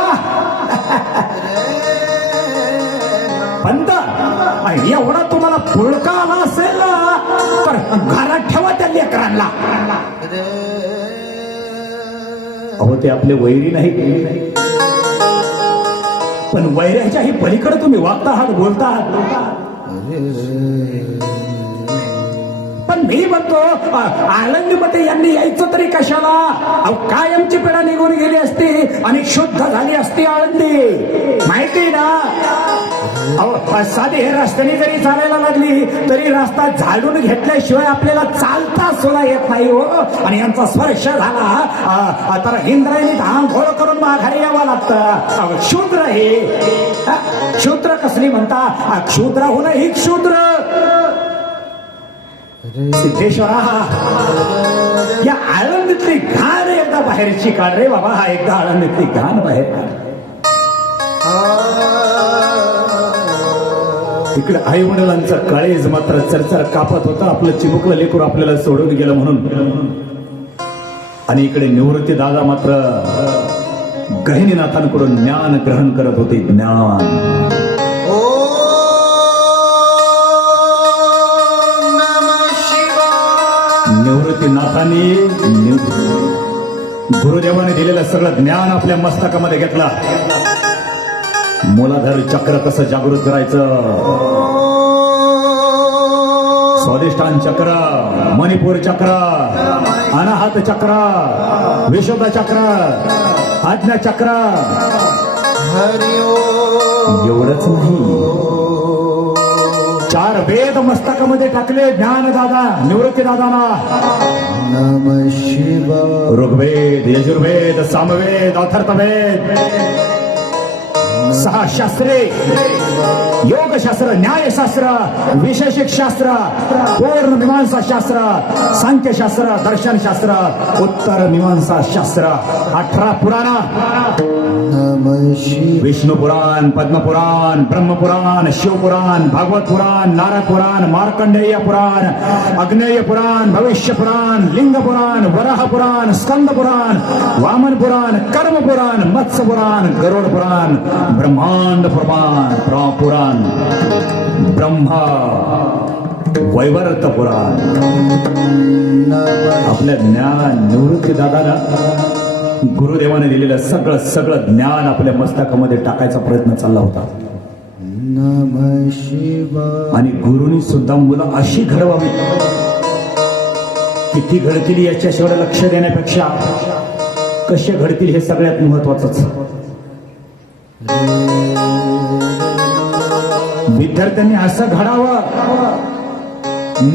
पंत एवढा तुम्हाला पुळका आला असेल तर घरात ठेवा त्या लेकरांना. अहो ते आपले वैरी नाही, पण वैऱ्याच्याही पलीकडे तुम्ही वागता आहात, बोलता आहात. पण मी म्हणतो आळंदीमध्ये यांनी यायचं तरी कशाला? अहो कायमची पिढा निघून गेली असती आणि शुद्ध झाली असती आळंदी. माहिती ना? अहो साधी हे रस्त्याने जरी चालायला लागली तरी रस्ता झाडून घेतल्याशिवाय आपल्याला चालता सुद्धा येत नाही हो. आणि यांचा स्पर्श झाला तर इंद्रायणी धांघोळ करून माघारी यावं लागतं. शूद्र हे शूद्र कसली म्हणता? क्षुद्राहून ही क्षुद्र. सिद्धेश्वरा, या आळंदीतली घाण एकदा बाहेरची काढ रे बाबा. हा एकदा आळंदीतली घाण बाहेर काढ. इकडे आई वडिलांचं काळीज मात्र चरचर कापत होतं. आपलं चिमुकलं लेकरू आपल्याला सोडून गेलं म्हणून. आणि इकडे निवृत्ती दादा मात्र गहिनीनाथांकडून ज्ञान ग्रहण करत होते. ज्ञान. निवृत्तीनाथांनी गुरुदेवाने दिलेलं सगळं ज्ञान आपल्या मस्तकामध्ये घेतलं. मूलाधार चक्र कसं जागृत करायचं, स्वादिष्ठान चक्र, मणिपूर चक्र, अनाहत चक्र, विशुद्ध चक्र, आज्ञा चक्र. हरि ओम. एवढंच नाही, 4 वेद मस्तकामध्ये टाकले ज्ञानदादा निवृत्तीदादांना. नमः शिवाय. ऋग्वेद, यजुर्वेद, सामवेद, अथर्ववेद, 6 शास्त्रे, योगशास्त्र, न्यायशास्त्र, विशेषिक शास्त्र, पूर्ण मीमांसा शास्त्र, सांख्यशास्त्र, दर्शनशास्त्र, उत्तर मीमांसा शास्त्र, 18 पुराण, नमः शिवाय. विष्णू पुराण, पद्मपुराण, ब्रह्मपुराण, शिवपुराण, भागवत पुराण, नारद पुराण, मार्कंडेय पुराण, अग्नेय पुराण, भविष्य पुराण, लिंग पुराण, वराह पुराण, स्कंद पुराण, वामन पुराण, कर्म पुराण, मत्स्य पुराण, गरुड पुराण, ब्रह्मांड पुराण, ब्रह्मा वैवर्त पुराण. नमः आपल्या ज्ञान निवृत्ती दादाला गुरुदेवाने दिलेलं सगळं ज्ञान आपल्या मस्तकामध्ये टाकायचा प्रयत्न चालला होता. नमः शिवाय. आणि गुरुनी सुद्धा मुलं अशी घडवावी, किती घडतील याच्याशिवाय लक्ष देण्यापेक्षा कसे घडतील हे सगळ्यात महत्वाचंच. विद्यार्थ्यांनी असं घडावं,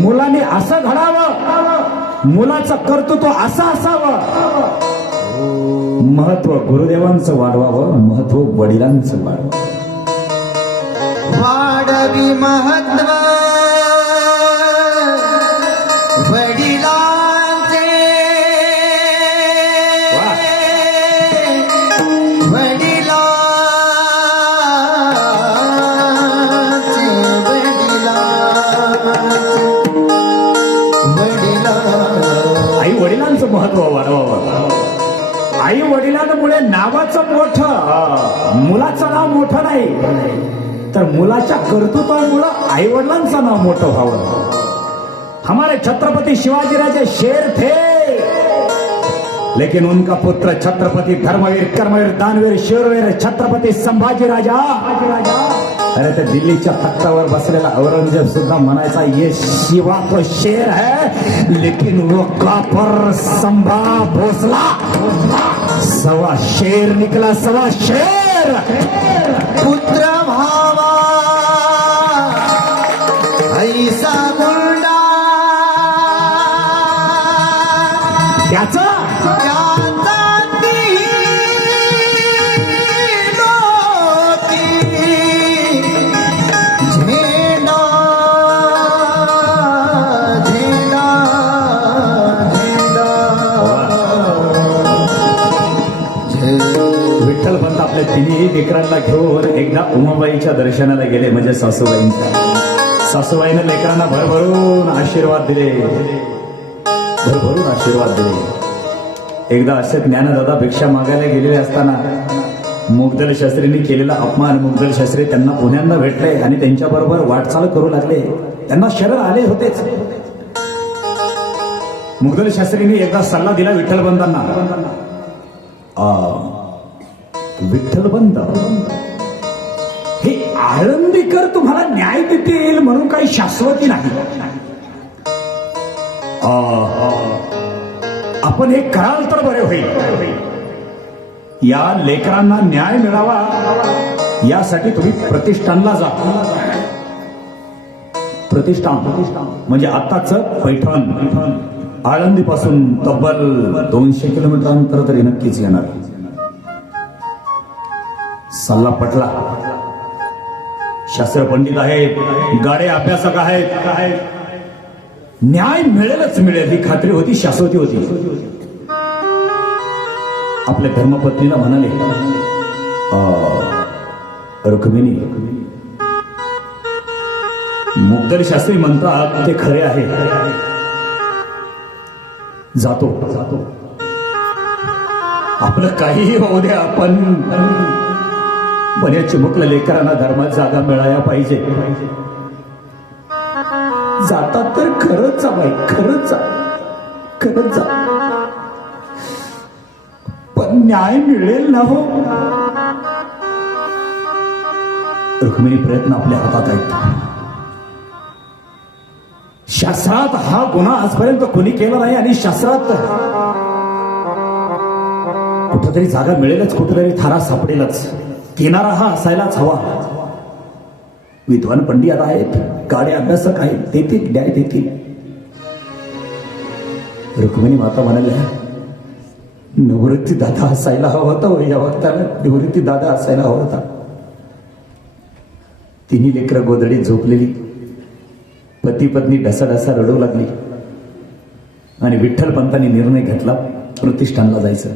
मुलांनी असं घडावं, मुलाचं कर्तृत्व असं असावं. महत्व गुरुदेवांचं वाढवावं, महत्व वडिलांचं वाढवावं. वाढवी महत्व वडिलांचे. वडिलांचे, वडिलांचे. आई वडिलांचं महत्व वाढवावं. आई वडिलांमुळे नावाचं मोठं, मुलाचं नाव मोठं नाही, तर मुलाच्या कर्तृत्वामुळं आई वडिलांचं नाव मोठं व्हावं. हमारे छत्रपति शिवाजी राजे शेर थे, लेकिन उनका पुत्र छत्रपति धर्मवीर, कर्मवीर, दानवीर, शूरवीर छत्रपति संभाजी राजा. अरे ते दिल्लीच्या तख्तावर बसलेला औरंगजेब सुद्धा म्हणायचा, ये शिवा तो शेर है, लेकिन वो कापर संभा भोसला. सवा शेर निकला, सवा शेर. पुत्र भावा ऐसा गुंडा, त्याचा त्याचा ती लोकी झेंडा, झेंडा, झेंडा. विठ्ठल पंत आपल्या तिन्ही लेकरांना घेऊन एकदा उमाबाईच्या दर्शनाला गेले, म्हणजे सासूबाईनं लेकरांना भरभरून आशीर्वाद दिले, भरभरून आशीर्वाद दिले. एकदा असे ज्ञानदादा भिक्षा मागायला गेलेले असताना मुगदल शास्त्रींनी केलेला अपमान, मुगदल शास्त्री त्यांना पुण्यांदा भेटले आणि त्यांच्याबरोबर वाटचाल करू लागले. त्यांना शरण आले होतेच. मुगदल शास्त्रींनी एकदा सल्ला दिला विठ्ठलबंतांना, विठ्ठलबंत, हे आळंदीकर तुम्हाला न्याय देतील म्हणून काही शाश्वती नाही. आपण हे कराल तर बरे होईल. या लेकरांना न्याय मिळावा यासाठी तुम्ही प्रतिष्ठानला जा. प्रतिष्ठान म्हणजे आताच पैठण, आळंदीपासून तब्बल 200 किलोमीटर अंतर तरी नक्कीच येणार. सल्ला पटला. शास्त्र पंडित आहेत, गाडे अभ्यासक आहेत, न्याय मिळेलच मिळेल ही खात्री होती, शाश्वती होती. आपल्या धर्मपत्नीला म्हणाले, रुक्मिणी, मुगदल शास्त्री म्हणतात ते खरे आहे, जातो. आपलं काहीही होऊ द्या, पण या चिमुकल्या लेकरांना धर्मात जागा मिळायला पाहिजे. जातात तर खरंच जा बाई, खरंच जा, पण न्याय मिळेल ना हो. रुक्मिणी, प्रयत्न आपल्या हातात आहेत. शास्त्रात हा गुन्हा आजपर्यंत कोणी केला नाही आणि शास्त्रात कुठंतरी जागा मिळेलच, कुठंतरी थारा सापडेलच, किनारा हा असायलाच हवा. विद्वान पंडित आहेत, गाडे अभ्यासक आहेत, देतील न्याय देतील. रुक्मिणी माता म्हणाल्या, निवृत्ती दादा असायला हवा होता. या वक्ताला निवृत्ती दादा असायला हवा होता. तिन्ही लेकरं गोधडीत झोपलेली, पती पत्नी ढसाढसा रडू लागली आणि विठ्ठल पंतांनी निर्णय घेतला प्रतिष्ठानला जायचं.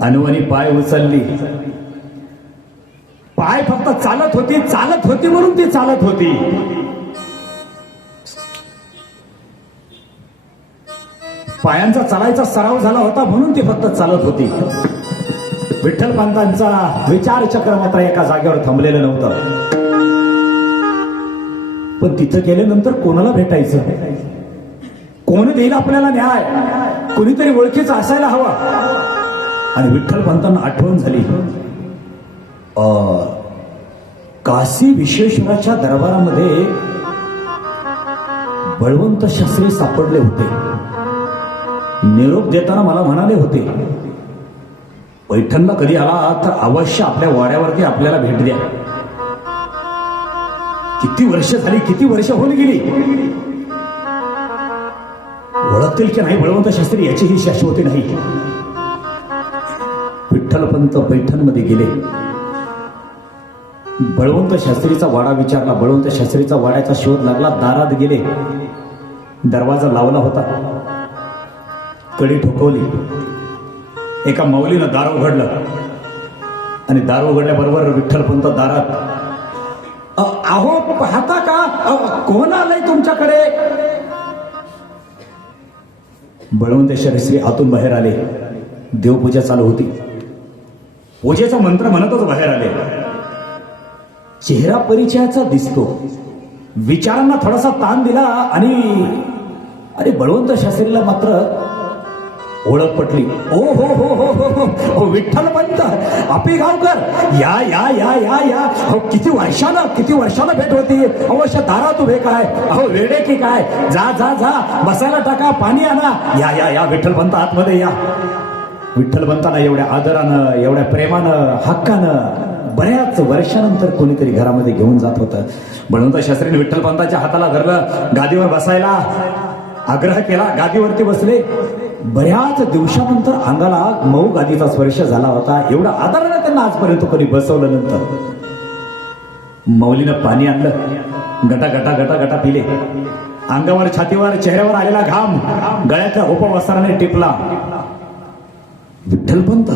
अनुवानी पाय उचलली. पाय फक्त चालत होती म्हणून ती चालत होती. पायांचा चालायचा सराव झाला होता म्हणून ती फक्त चालत होती. विठ्ठल पंतांचा विचार चक्र मात्र एका जागेवर थांबलेलं नव्हतं. पण तिथं गेल्यानंतर कोणाला भेटायचं, कोण देईल आपल्याला न्याय, कोणीतरी ओळखीचं असायला हवा. आणि विठ्ठल पंतांना आठवण झाली, काशी विश्वेश्वराच्या दरबारामध्ये बळवंत शास्त्री सापडले होते. निरोप देताना मला म्हणाले होते, पैठणला कधी आला तर अवश्य आपल्या वाड्यावरती आपल्याला भेट द्या. किती वर्ष झाली, किती वर्ष होऊन गेली, ओळखतील की नाही बळवंत शास्त्री याचीही शाश्वती नाही. विठ्ठलपंत पैठणमध्ये गेले. बळवंत शास्त्रीचा वाडा विचारला. बळवंत शास्त्रीचा वाड्याचा शोध लागला. दारात गेले. दरवाजा लावला होता. कडी ठोकवली. एका माऊलीनं दार उघडलं आणि दार उघडल्याबरोबर विठ्ठलपंत दारात, अहो पाहता का, कोण आलंय तुमच्याकडे? बळवंत शास्त्री आतून बाहेर आले. देवपूजा चालू होती. पूजेचा मंत्र म्हणतच बाहेर आले. चेहरा परिचयाचा दिसतो. विचारांना थोडासा ताण दिला आणि बळवंत शास्त्रीला मात्र ओळख पटली. ओ हो हो हो हो हो विठ्ठलपंत आपी गावकर, या या या या या. अहो किती वर्षानं भेट होती. अवश्य दारात उभे काय, अहो वेडे की काय, जा जा जा बसायला टाका, पाणी आणा, या या या विठ्ठलपंत आतमध्ये या. विठ्ठलपंतांना एवढ्या आदरानं, एवढ्या प्रेमानं, हक्कानं बऱ्याच वर्षानंतर कोणीतरी घरामध्ये घेऊन जात होतं. बळवंत शास्त्रीने विठ्ठलपंताच्या हाताला धरलं. गादीवर बसायला आग्रह केला. गादीवरती बसले. बऱ्याच दिवसानंतर अंगाला मऊ गादीचा स्पर्श झाला होता. एवढा आदरानं त्यांना आजपर्यंत कोणी बसवलं नंतर. माऊलीनं पाणी आणलं. गटा गटा गटा गटा पिले. अंगावर, छातीवर, चेहऱ्यावर आलेला घाम गळ्यातल्या उपवस्त्राने टिपला. विठ्ठलपंत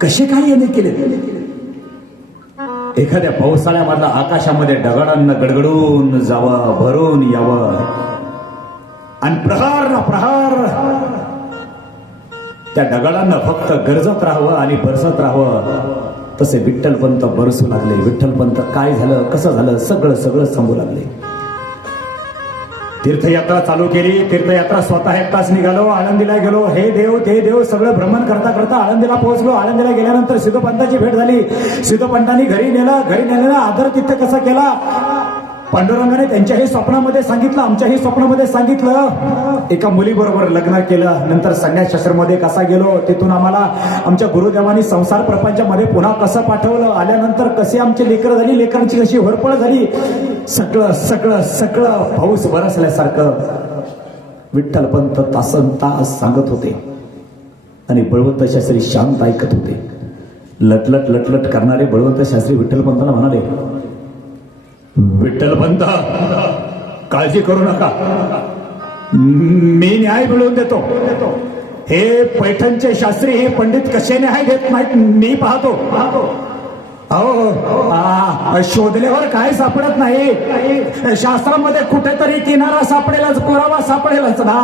कसे काय येणे केले? एखाद्या पावसाळ्यामधला आकाशामध्ये ढगांना गडगडून जावं, भरून यावं आणि प्रहार ना प्रहार त्या ढगांना फक्त गरजत राहावं आणि बरसत राहावं. तसे विठ्ठलपंत बरसू लागले. विठ्ठलपंत काय झालं, कसं झालं, सगळं सांगू लागले. तीर्थयात्रा चालू केली. तीर्थयात्रा स्वतः एकटाच निघालो. आळंदीला गेलो. हे देव ते देव सगळं भ्रमण करता करता आळंदीला पोहोचलो. आळंदीला गेल्यानंतर सिद्धपंताची भेट झाली. सिद्धपंतांनी घरी नेलं. आदर तिथं कसा केला, पांडुरंगाने त्यांच्याही स्वप्नामध्ये सांगितलं, आमच्याही स्वप्नामध्ये सांगितलं. एका मुलीबरोबर लग्न केलं. नंतर संन्यासाश्रममध्ये कसा गेलो, तिथून आम्हाला आमच्या गुरुदेवांनी संसार प्रपंचामध्ये पुन्हा कसं पाठवलं, आल्यानंतर कशी आमची लेकरं झाली, लेकरांची कशी होरपळ झाली, सगळं पाऊस बरसल्यासारखं विठ्ठलपंत तासन तास सांगत होते आणि बळवंत शास्त्री शांत ऐकत होते. लटलट करणारे बळवंत शास्त्री विठ्ठलपंताला म्हणाले, विठ्ठलपंत काळजी करू नका, मी न्याय मिळवून देतो. हे पैठणचे शास्त्री, हे पंडित कसे न्याय देत नाहीत मी पाहतो. अहो शोधल्यावर काय सापडत नाही. शास्त्रामध्ये कुठेतरी किनारा सापडेलच, पुरावा सापडेलच ना.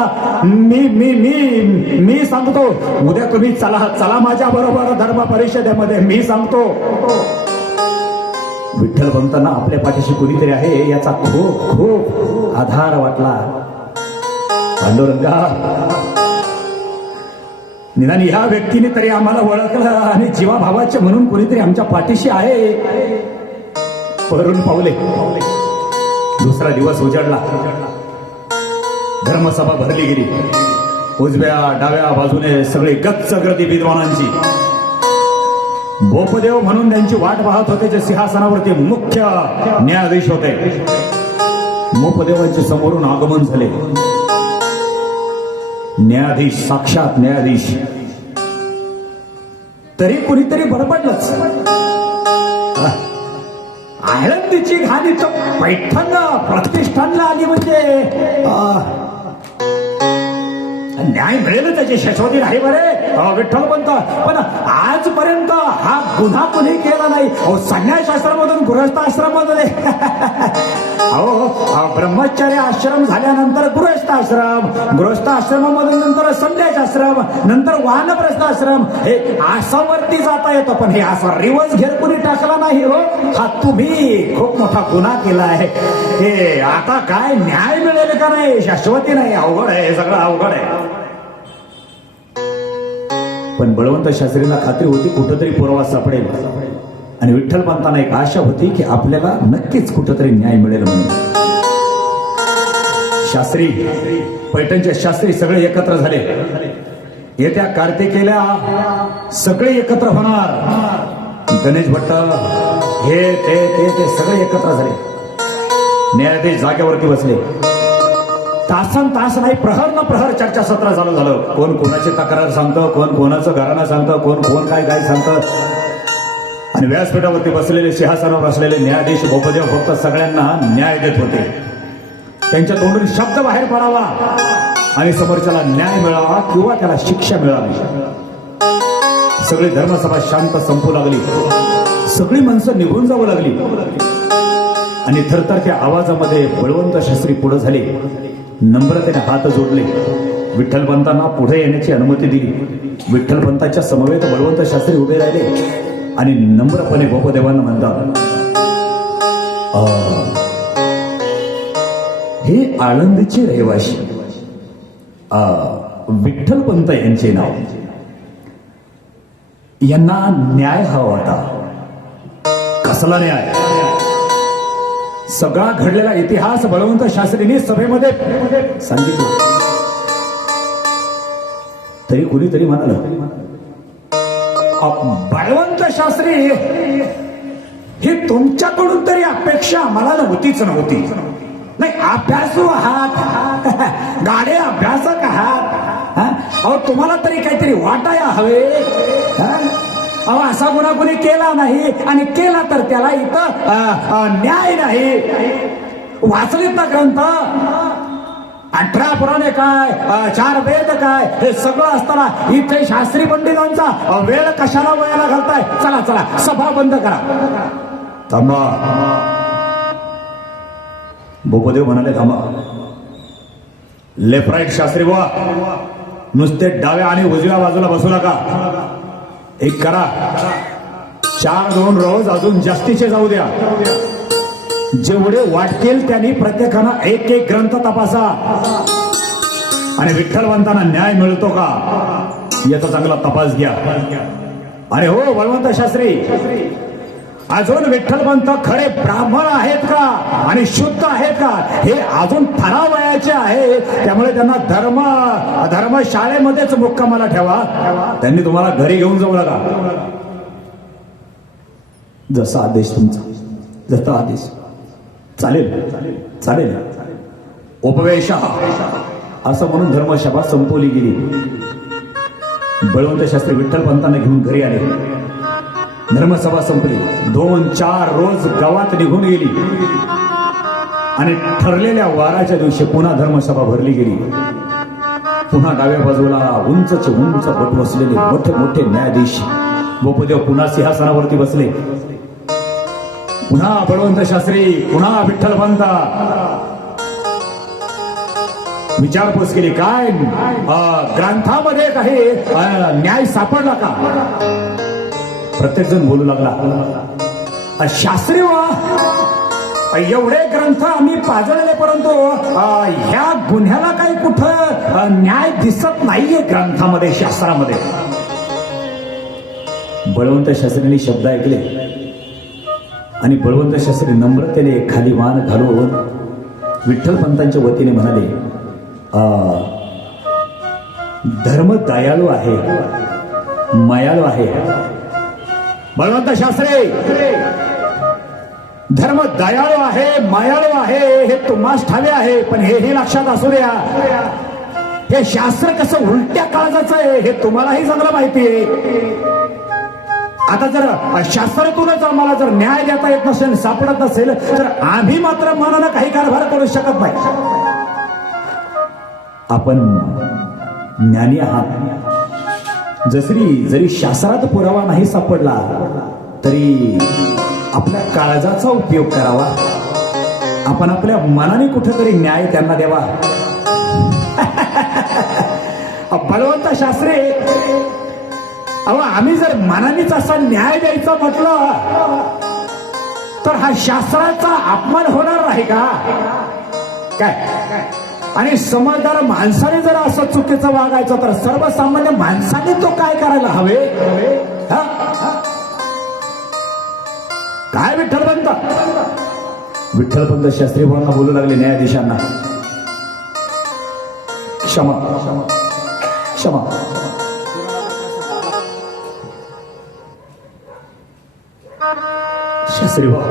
मी सांगतो, उद्या तुम्ही चला माझ्या बरोबर धर्म परिषदेमध्ये. मी सांगतो. विठ्ठलपंतांना आपल्या पाठीशी कोणीतरी आहे याचा खूप आधार वाटला. पांडुरंगा, निदान ह्या व्यक्तीने तरी आम्हाला ओळखलं आणि जीवाभावाचे म्हणून कोणीतरी आमच्या पाठीशी आहे. परून पावले. दुसरा दिवस उजाडला. धर्मसभा भरली गेली. उजव्या डाव्या बाजूने सगळी गच्च गर्दी विद्वानांची. बोपदेव म्हणून त्यांची वाट पाहत होते जे सिंहासनावरती मुख्य न्यायाधीश होते. बोपदेवांचे समोरून आगमन झाले. न्यायाधीश, साक्षात न्यायाधीश. तरी कुणीतरी बडबडलंच, आळंदीची घाण इथं पैठण प्रतिष्ठानला आली म्हणजे न्याय मिळेल त्याची शाश्वती नाही बरे विठ्ठल पंत. पण आजपर्यंत हा गुन्हा कुणी केला नाही. अहो संन्यासाश्रमामधून गृहस्थ आश्रमामध्ये अहो ब्रह्मचर्य आश्रम झाल्यानंतर गृहस्थ आश्रमामधून नंतर संन्यास आश्रम, नंतर वानप्रस्थ आश्रम, हे असं वरती जाता येतं. पण हे असा रिवर्स घेर कुणी टाकला नाही हो. हा तुम्ही खूप मोठा गुन्हा केला आहे. हे आता काय न्याय मिळेल का नाही, शाश्वती नाही. अवघड आहे, हे सगळं अवघड आहे. पण बळवंत शास्त्रींना खात्री होती कुठंतरी पुरावा सापडेल. आणि विठ्ठल पंतांना एक आशा होती की आपल्याला नक्कीच कुठंतरी न्याय मिळेल म्हणून. शास्त्री, पैठणचे शास्त्री सगळे एकत्र झाले. येत्या कार्तिकेला सगळे एकत्र होणार. गणेश भट्ट हे ते सगळे एकत्र झाले. न्यायाधीश जागेवरती बसले. तासन तास नाही, प्रहर न प्रहर चर्चासत्र चालू झालं. कोण कोणाची तक्रार सांगतं, कोण कोणाचं घराणं सांगतं, कोण काय सांगतं. आणि व्यासपीठावरती बसलेले, सिंहासनावर असलेले न्यायाधीश बोपदेव फक्त सगळ्यांना न्याय देत होते. त्यांच्या तोंडून शब्द बाहेर पडावा आणि समोरच्याला न्याय मिळावा किंवा त्याला शिक्षा मिळावी. सगळी धर्मसभा शांत संपू लागली. सगळी माणसं निघून जाऊ लागली. आणि थरथरत्या आवाजामध्ये बळवंत शास्त्री पुढे झाले. नम्रतेने हात जोडले. विठ्ठल पंतांना पुढे येण्याची अनुमती दिली. विठ्ठल पंतांच्या समवेत बळवंत शास्त्री उभे राहिले आणि नम्रपणे बोपदेवांना म्हणतात, हे आळंदीचे रहिवाशी विठ्ठल पंत यांचे नाव. यांना न्याय हवा होता. कसला न्याय? सगळा घडलेला इतिहास बळवंत शास्त्रींनी सभेमध्ये सांगितलं. तरी कुणीतरी म्हणाल, बळवंत शास्त्री ही तुमच्याकडून तरी अपेक्षा आम्हाला नव्हतीच. नाही, अभ्यासू आहात, गाडे अभ्यासक आहात. अहो तुम्हाला तरी काहीतरी वाटाया हवे. अहो असा गुन्हा कोणी केला नाही, आणि केला तर त्याला इथं न्याय नाही. वाचलेत ना ग्रंथ, 18 पुराणे काय, 4 वेद काय, हे सगळं असताना इथे शास्त्री पंडितांचा वेळ कशाला वयाला घालताय? चला सभा बंद करा. थांबा. बोपदेव म्हणाले, थांबा. लेफ्ट राईट शास्त्री बुवा, नुसते डाव्या आणि उजव्या बाजूला बसू नका. एक करा, 4-2 रोज अजून जास्तीचे जाऊ द्या. जेवढे वाटतील त्यांनी प्रत्येकानं एक ग्रंथ तपासा आणि विठ्ठल पंतांना न्याय मिळतो का याचा चांगला तपास घ्या. आणि हो बळवंत शास्त्री, अजून विठ्ठल पंत खरे ब्राह्मण आहेत का आणि शुद्ध आहेत का हे अजून ठरावयाचे आहे. त्यामुळे त्यांना धर्मशाळेमध्येच मुक्कामाला ठेवा. त्यांनी तुम्हाला घरी घेऊन जाऊ नका. जसा आदेश तुमचा, जसा आदेश. चालेल. उपवेश असं म्हणून धर्मसभा संपवली गेली. बळवंत शास्त्री विठ्ठल पंतांना घेऊन घरी आले. धर्मसभा संपली. 2-4 रोज गावात निघून गेली आणि ठरलेल्या वाराच्या दिवशी पुन्हा धर्मसभा भरली गेली. पुन्हा डाव्या बाजूला उंचचे उंच पट बसलेले मोठे न्यायाधीश बोपदेव पुन्हा सिंहासनावरती बसले. पुन्हा बळवंत शास्त्री, पुन्हा विठ्ठल पंत. विचारपूस केली, काय ग्रंथामध्ये काही न्याय सापडला का? प्रत्येक जण बोलू लागला, शास्त्री एवढे ग्रंथ आम्ही पाजळले, परंतु ह्या गुन्ह्याला काही कुठं न्याय दिसत नाहीये ग्रंथामध्ये, शास्त्रामध्ये. बळवंत शास्त्रींनी शब्द ऐकले आणि बळवंत शास्त्री नम्रतेने खाली मान घालून विठ्ठलपंतांच्या वतीने म्हणाले, धर्म दयाळू आहे, मायाळू आहे. बळवंत शास्त्री, धर्म दयाळू आहे, मायाळू आहे हे तुम्हास ठावे आहे, पण हेही लक्षात असू द्या, हे शास्त्र कसं उलट्या काळजाचं आहे हे तुम्हालाही चांगलं माहिती आहे. आता जर शास्त्रातूनच आम्हाला जर न्याय देता येत नसेल, सापडत नसेल, तर आम्ही मात्र मनानं काही कारभार करू शकत नाही. आपण ज्ञानी आहात. जरी शास्त्रात पुरावा नाही सापडला तरी आपल्या काळजाचा उपयोग करावा. आपण आपल्या मनाने कुठेतरी न्याय त्यांना द्यावा. बळवंत शास्त्री, अहो आम्ही जर मनानेच असा न्याय द्यायचा म्हटलं तर हा शास्त्राचा अपमान होणार नाही का काय? आणि समजदार माणसाने जर असं चुकीचं वागायचं तर सर्वसामान्य माणसाने तो काय करायला हवे? काय विठ्ठलपंत? विठ्ठलपंत शास्त्री भावांना बोलू लागले न्यायाधीशांना, क्षमा क्षमा. शास्त्री भाऊ,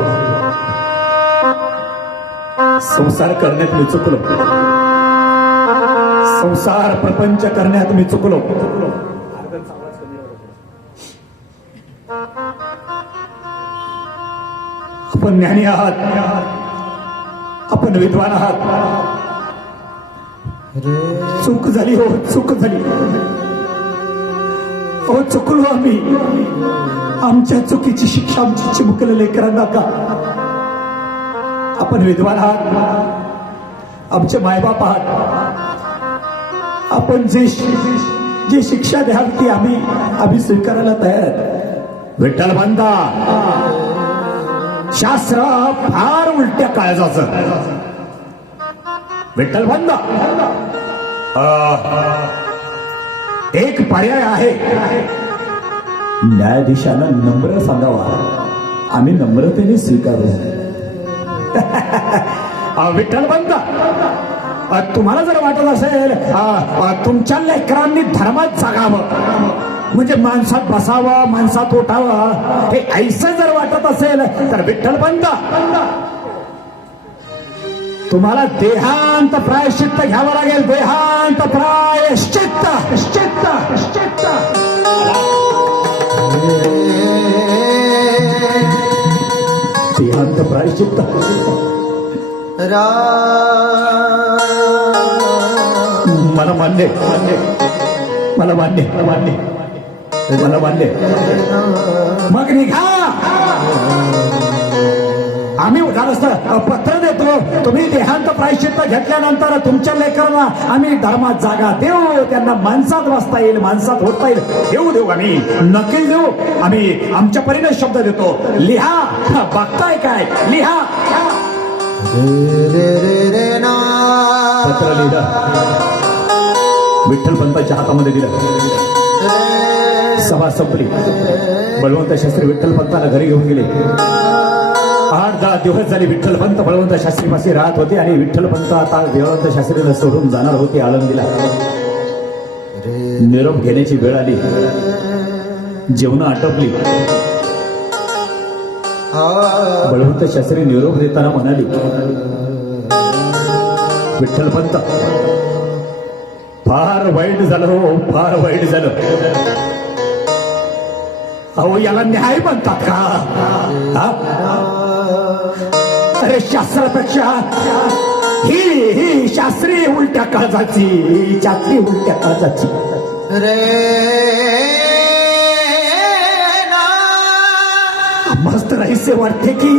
संसार करण्यात मी चुकलो, संसार प्रपंच करण्यात मी चुकलो. आपण ज्ञानी आहात, आपण विद्वान आहात. चूक झाली हो, चूक झाली हो, चुकलो आम्ही. आमच्या चुकीची शिक्षा आमची चिमुकल्या लेकरांना का? आपण विद्वान आहात, आमचे मायबाप आहात. आपण जी शिक्षा द्याल ती आम्ही स्वीकारायला तयार आहेत. विठ्ठलपंता, शास्त्र फार उलट्या काळजाचं. विठ्ठलपंता, एक पर्याय आहे. न्यायाधीशानं नम्र सांगावा, आम्ही नम्रतेने स्वीकारू. विठ्ठलपंत, तुम्हाला जर वाटत असेल तुमच्या लेकरांनी धर्मात जागावं, म्हणजे माणसात बसावं, माणसात उठावं, हे ऐसं जर वाटत असेल तर विठ्ठलपंत, तुम्हाला देहांत प्रायश्चित्त घ्यावं लागेल. देहांत प्रायश्चित्त. देहांत प्रायश्चित्त. मला मान्य, मला मान्य, मला मान्य. मग निघा, आम्ही पत्र देतो. तुम्ही देहांत प्रायश्चित्त घेतल्यानंतर तुमच्या लेकरांना आम्ही धर्मात जागा देऊ, त्यांना माणसात बसता येईल, माणसात होता येईल, देऊ आम्ही, नक्की देऊ. आम्ही आमच्या परीने शब्द देतो. लिहा, बघताय काय? लिहा. पत्र लिहिलं, विठ्ठलपंताच्या हातामध्ये दिलं. सभा संपली. बळवंत शास्त्री विठ्ठलपंताला घरी घेऊन गेले. 8-10 दिवस झाले विठ्ठलपंत बळवंत शास्त्रीपाशी राहत होते आणि विठ्ठलपंत आता बळवंत शास्त्रीला सोडून जाणार होते आळंदीला. निरोप घेण्याची वेळ आली. जेवण आटोपली. बळवंत शास्त्री निरोप देताना म्हणाली, विठ्ठलपंत, फार वाईट झालं हो, फार वाईट झालं. अहो याला न्याय म्हणतात का? अरे शास्त्रापेक्षा ही शास्त्री उलट्या काळजाची, शास्त्री उलट्या काळजाची. मस्त रहस्य वाटते की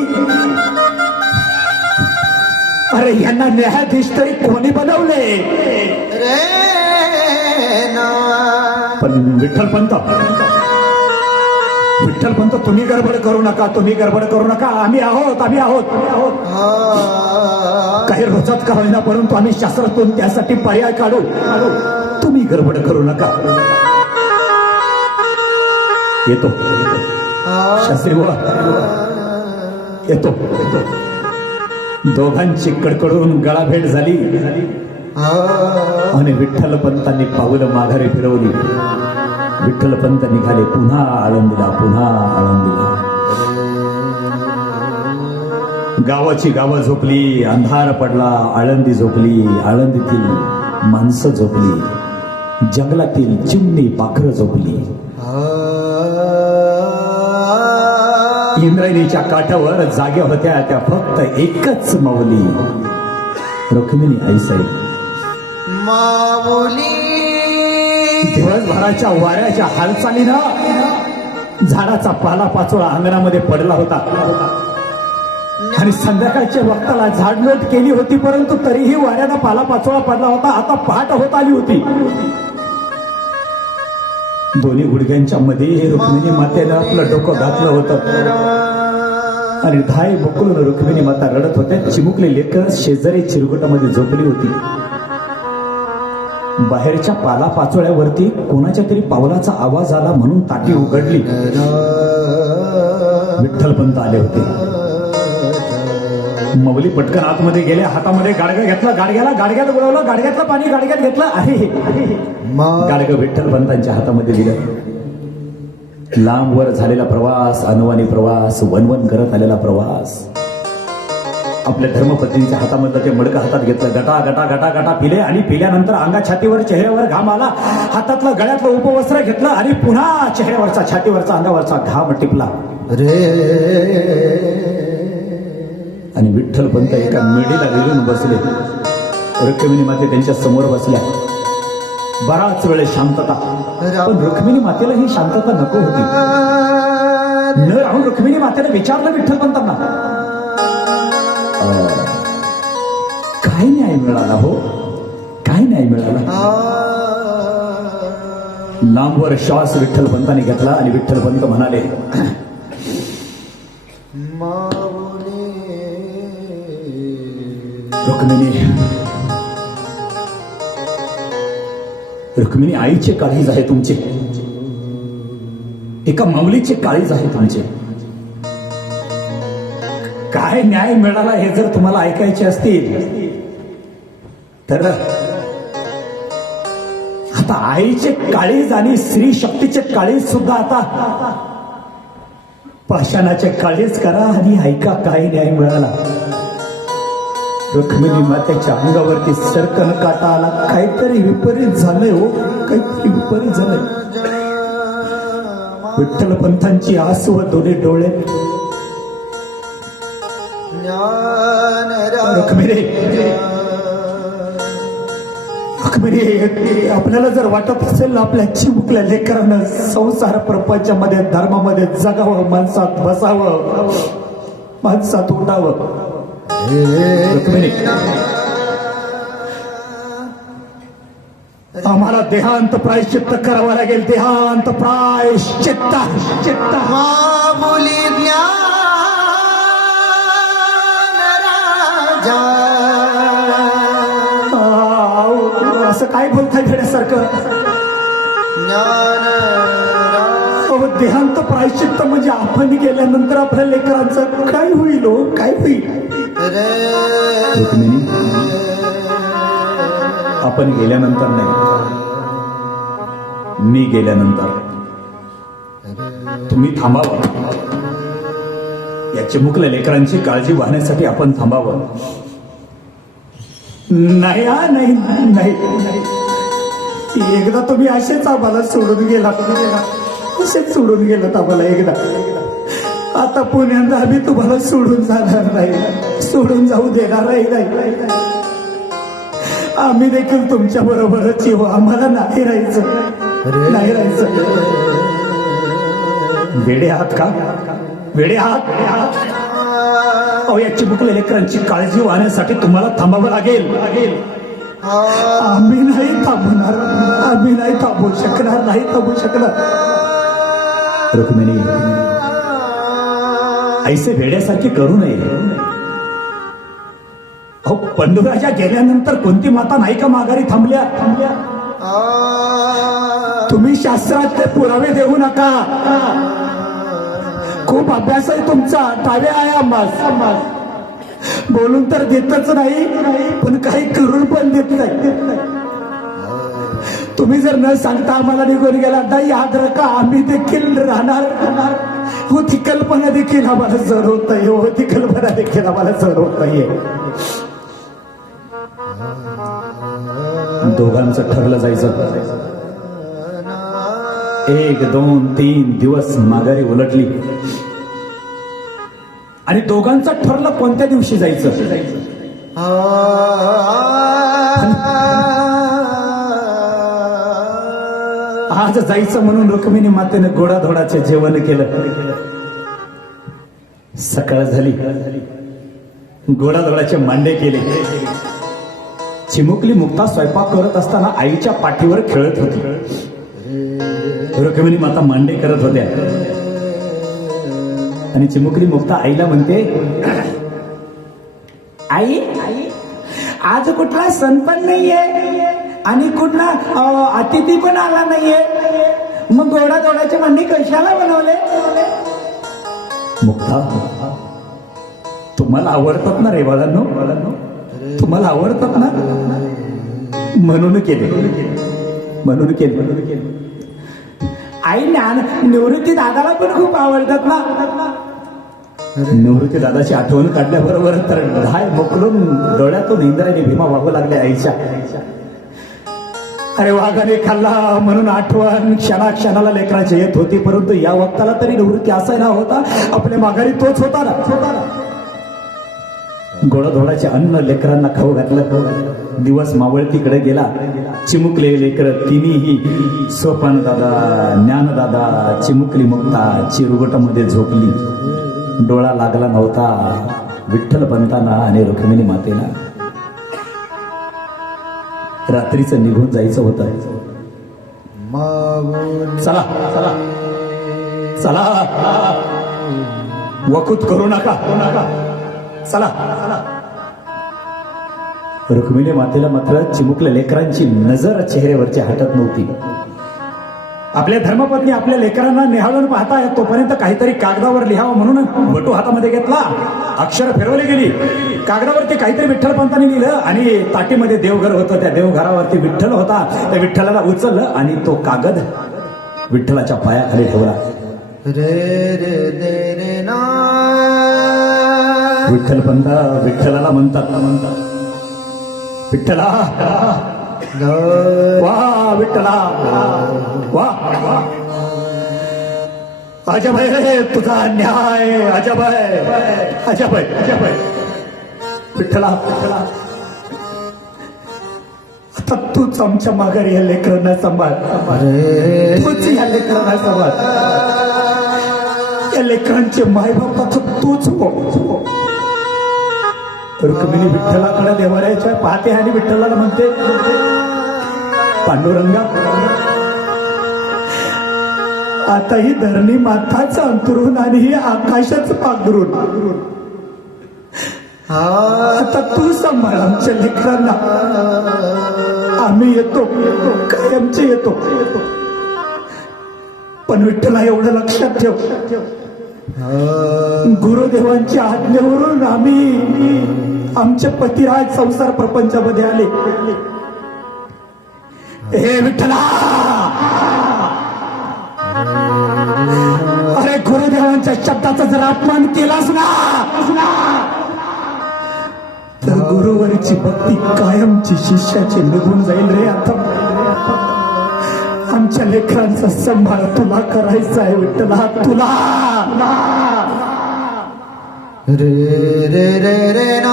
अरे यांना न्यायाधीश तरी कोणी बनवले? पण विठ्ठलपंत, विठ्ठलपंत, तुम्ही गडबड करू नका, तुम्ही गडबड करू नका. आम्ही आहोत, आम्ही आहोत. काही रोजत का होईना, परंतु आम्ही शास्त्रातून त्यासाठी पर्याय काढू. तुम्ही गडबड करू नका. येतो शास्त्री बुवा, येतो. दोघांची कडकडून गळाभेट झाली आणि विठ्ठल पंतांनी पाऊलं माघारी फिरवली. विठ्ठल पंत निघाले पुन्हा आळंदीला, पुन्हा आळंदीला. गावाची गावं झोपली, अंधार पडला. आळंदी झोपली, आळंदीतील माणसं झोपली, जंगलातील चिमणी पाखरं झोपली. इंद्रायणीच्या काठावर जाग्या होत्या त्या फक्त एकच माऊली, रुक्मिणी आईसाहेब. माऊली दिवसभराच्या वाऱ्याच्या हालचालीनं झाडाचा पाला पाचोळा अंगणामध्ये पडला होता आणि संध्याकाळच्या वक्ताला झाडलोट केली होती, परंतु तरीही वाऱ्यानं पाला पाचोळा पडला होता. आता पहाट होत आली होती. दोन्ही गुडघ्यांच्या मध्ये रुक्मिणी मातेनं आपलं डोकं घातलं होतं आणि धाय बोकळून रुक्मिणी माता रडत होत्या. चिमुकले लेकर शेजारी चिरगुटामध्ये झोपली होती. बाहेरच्या पाला पाचोळ्यावरती कोणाच्या तरी पावलाचा आवाज आला म्हणून ताटी उघडली. विठ्ठल पंत आले होते. मौली पटकन आतमध्ये गेले, हातामध्ये गाडगं घेतलं, गाडग्यात बोलावलं, गाडग्यातलं पाणी गाडग्यात घेतलं. आहे गाडगं विठ्ठल पंतांच्या हातामध्ये दिलं. लांबवर झालेला प्रवास, अनवाणी प्रवास, वनवन करत आलेला प्रवास. आपल्या धर्मपत्नीच्या हातामधलं ते मडकं हातात घेतलं, गटा गटा गटा गटा पिले आणि पिल्यानंतर अंगा छातीवर चेहऱ्यावर घाम आला. हातातलं गळ्यातलं उपवस्त्र घेतलं आणि पुन्हा चेहऱ्यावरचा छातीवरचा अंगावरचा घाम टिपला आणि विठ्ठल पंत एका मेढीला गिळून बसले. रुक्मिणी माते त्यांच्या समोर बसल्या. बराच वेळ शांतता, पण रुक्मिणी मातेला ही शांतता नको होती. न राहून रुक्मिणी मातेने विचारलं विठ्ठल पंतांना, काय न्याय मिळाला हो, काय न्याय मिळाला? लांबवर श्वास विठ्ठल पंतांनी घेतला आणि विठ्ठल पंत म्हणाले, रुक्मिणी आईचे काळीज आहे तुमचे, एका माऊलीचे काळीज आहे तुमचे. काय न्याय मिळाला हे जर तुम्हाला ऐकायचे असतील तर आता आईचे काळीज आणि स्त्री शक्तीचे काळीज सुद्धा आता पाषाणाचे काळीज करा आणि ऐका काय न्याय मिळाला. रुक्मिणी मातेच्या अंगावरती सरकन काटा आला. काहीतरी विपरीत झालंय हो, काहीतरी विपरीत झालंय. विठ्ठल पंतांची आसू दोन्ही डोळे. रुक्मिणी, आपल्याला जर वाटत असेल आपल्या चिमुकल्या लेकरांना संसार प्रपंचामध्ये धर्मामध्ये जगावं, माणसात बसावं, माणसात उठावं, रुक्मिणी आम्हाला देहांत प्रायश्चित्त करावं लागेल. देहांत प्रायश्चित्त. माऊली ज्ञान राजा. असं काय बोलताय भेड्यासारखं? ज्ञान देहांत प्रायश्चित्त म्हणजे आपण गेल्यानंतर आपल्या लेकरांचं काय होईल हो, काय होईल? रुक्मिणी, आपण गेल्यानंतर नाही, मी गेल्यानंतर तुम्ही थांबावं. या चिमुकल्या लेकरांची काळजी वाहण्यासाठी आपण थांबावं. नाही नाही नाही, एकदा तुम्ही असेच आम्हाला सोडून गेला, असेच सोडून गेलात आम्हाला एकदा. आता पुण्यांदा आम्ही तुम्हाला सोडून जाणार नाही, सोडून जाऊ देणार नाही. आम्ही देखील तुमच्या बरोबरच येऊ. आम्हाला नाही राहायचं, नाही राहायचं. वेडे आहात का? वेडे आहात? अहो, या चिमुकल्या लेकरांची काळजी वाहण्यासाठी तुम्हाला थांबावं लागेल. आम्ही नाही थांबणार, आम्ही नाही थांबू शकणार, नाही थांबू शकणार. रुक्मिणी, ऐसे वेड्यासारखे करू नये. अहो, पंडुराजा गेल्यानंतर कोणती माता नाही का माघारी थांबल्या? तुम्ही शास्त्रातले पुरावे देऊ नका. खूप अभ्यास आहे तुमचा, टावे आहे आंबास. बोलून तर देतच नाही पण काही करून पण देत नाही. तुम्ही जर न सांगता आम्हाला निघून गेला नाही याद रखा आम्ही देखील राहणार. हो ती कल्पना देखील आम्हाला सहन होत नाही. हो ती कल्पना देखील आम्हाला सहन होत नाहीये. दोघांचं ठरलं जायचं. 1 2 3 दिवस माघारी उलटली आणि दोघांचं ठरलं कोणत्या दिवशी जायचं. आज जायचं म्हणून रुक्मिणी मातेनं गोडाधोडाचे जेवण केलं. सकाळ झाली. गोडाधोडाचे मांडे केले. चिमुकली मुक्ता स्वयंपाक करत असताना आईच्या पाठीवर खेळत होती. रुक्मिणी माता मांडे करत होत्या आणि चिमुकली मुक्ता आईला म्हणते, आई आज कुठला सण पण नाहीये आणि कुठला अतिथी पण आला नाहीये, मग गोडाधोडाचे मांडे कशाला बनवले. मुक्ता तुम्हाला आवडतात ना रे बाळांनो, तुम्हाला आवडतात ना म्हणून केले. आई निवृत्ती दादाला पण खूप आवडतात ना. निवृत्ती दादाची आठवण काढल्याबरोबर तर ढाय मोकलून डोळ्यातून इंद्राने भीमा वाहू लागल्या आईच्या. अरे वाघाने खाल्ला म्हणून आठवण क्षणाक्षणाला लेकराची येत होती. परंतु या वक्ताला तरी निवृत्ती असायला होता. आपल्या माघारी तोच होता ना. गोडाधोडाचे अन्न लेकरांना खाऊ घातलं. दिवस मावळतीकडे गेला. चिमुकले लेकर तिन्ही सोपान दादा, ज्ञानदादा, चिमुकली मुक्ता चिरुगटामध्ये झोपली. डोळा लागला नव्हता विठ्ठल पंतांना आणि रुक्मिणी मातेला. रात्रीचं निघून जायचं होतं. चला चला चला वकूत करू नका. चला. रुक्मिणी मातेला मात्र चिमुकल्या लेकरांची नजर चेहऱ्यावरची हटत नव्हती. आपल्या धर्मपत्नी आपल्या लेकरांना निहाळून पाहता येत तोपर्यंत काहीतरी कागदावर लिहावं म्हणून बटू हातामध्ये घेतला. अक्षर फिरवली गेली. कागदावरती काहीतरी विठ्ठलपंतांनी लिहिलं आणि ताटीमध्ये देवघर होतं. त्या देवघरावरती विठ्ठल होता. त्या विठ्ठलाला उचललं आणि तो कागद विठ्ठलाच्या पायाखाली ठेवला. रे रे दे रे ना विठ्ठलपंता विठ्ठलाला म्हणतात विठ्ठला वा विठ्ठला वा. अजब आहे तुझा न्याय. अजब आहे. विठ्ठला आता तूच आमच्या माघारी या लेकरांना सांभाळ. तूच या लेकरांना सांभाळ. या लेकरांचे मायबाप आता तूच हो. रुक्मिणी विठ्ठलाकडे देवाऱ्याच्या पाहते आणि विठ्ठलाला म्हणते, पांडुरंगा आता ही धरणी माताच अंतरून आणि ही आकाशच पांघरून आता तू सांभाळ आमच्या लेकरांना. आम्ही येतो कायमचे येतो. पण विठ्ठला एवढं लक्षात ठेव, गुरुदेवांच्या आज्ञेवरून आम्ही आमचे पतिराज संसार प्रपंचामध्ये आले. हे विठ्ठला अरे गुरुदेवांच्या शब्दाचा जर अपमान केलास ना तर गुरुवरची भक्ती कायमची शिष्याची निघून जाईल रे. आता आमच्या लेकरांचा सांभाळ तुला करायचा आहे विठ्ठला. तुला रे रे रे रे ना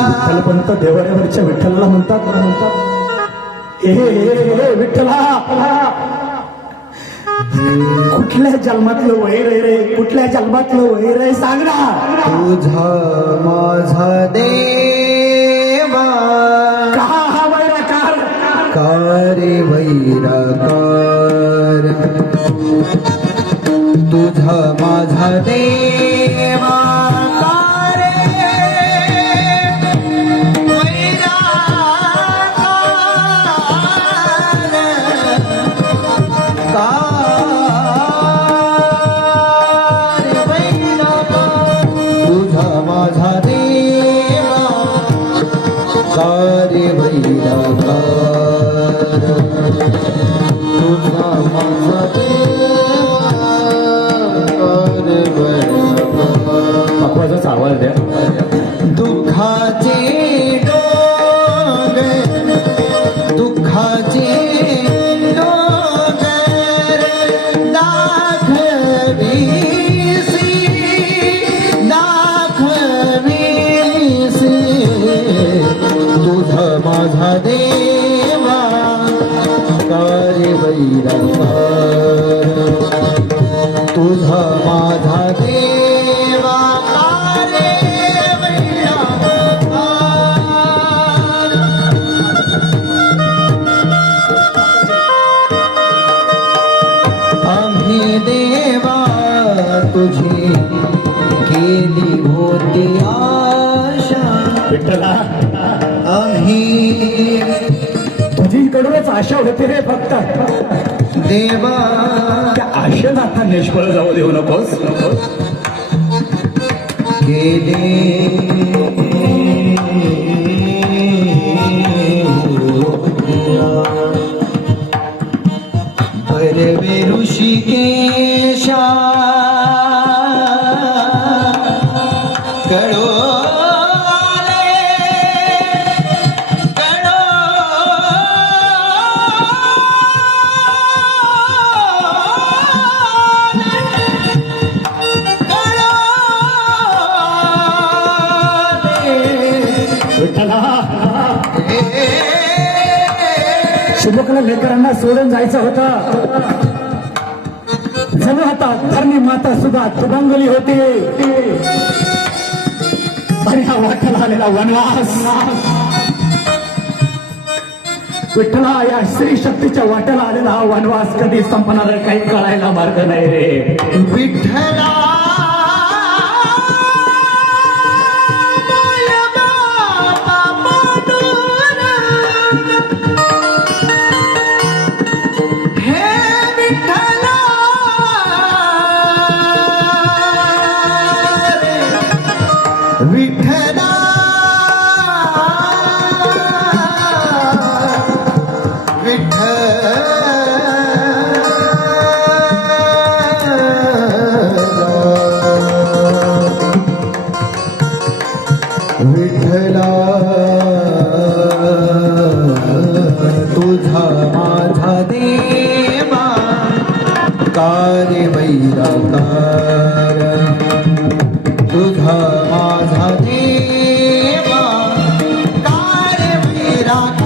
विठ्ठलपंत देवाऱ्यावरच्या विठ्ठलाला म्हणतात हे विठ्ठला कुठल्या जन्मातलं वैर आहे रे. कुठल्या जन्मातलं वैर आहे सांग ना. तुझा माझा देवा का हा वैराकार कारे वैराकार तुझा माझा देवा कारे तुझा माझा रे वैराकार तुझा माझा देवा रे वैराकार. पकवाचाच आवाज द्या. दुःखाचे डोंगर दुःखाचे डोंगर दाखवीसी दाखवीसी तुझा माझा देवा रे वैराकार तुझा माझा देवा रे वैराकार. आम्ही देवा तुझी केली होती आशा विठ्ठला आम्ही तुझीकडूनच आशा होते रे फक्त. देवा त्या आशेला आता निष्फळ जाऊ देऊ नकोस. केले बरवे ऋषिकेशा कळो विठ्ठला शुभकला लेकरांना सोडून जायचं होतं. जणू आता धरणी माता सुद्धा तुबंगली होती आणि हा वाट्याला आलेला वनवास. विठ्ठला या स्त्री शक्तीच्या वाट्याला आलेला हा वनवास कधी संपणार आहे काही कळायला मार्ग नाही रे. विठ्ठला विठ्ठला विठ्ठला तुझा माझा देवा रे वैराकार तुझा माझा देवा रे वैराकार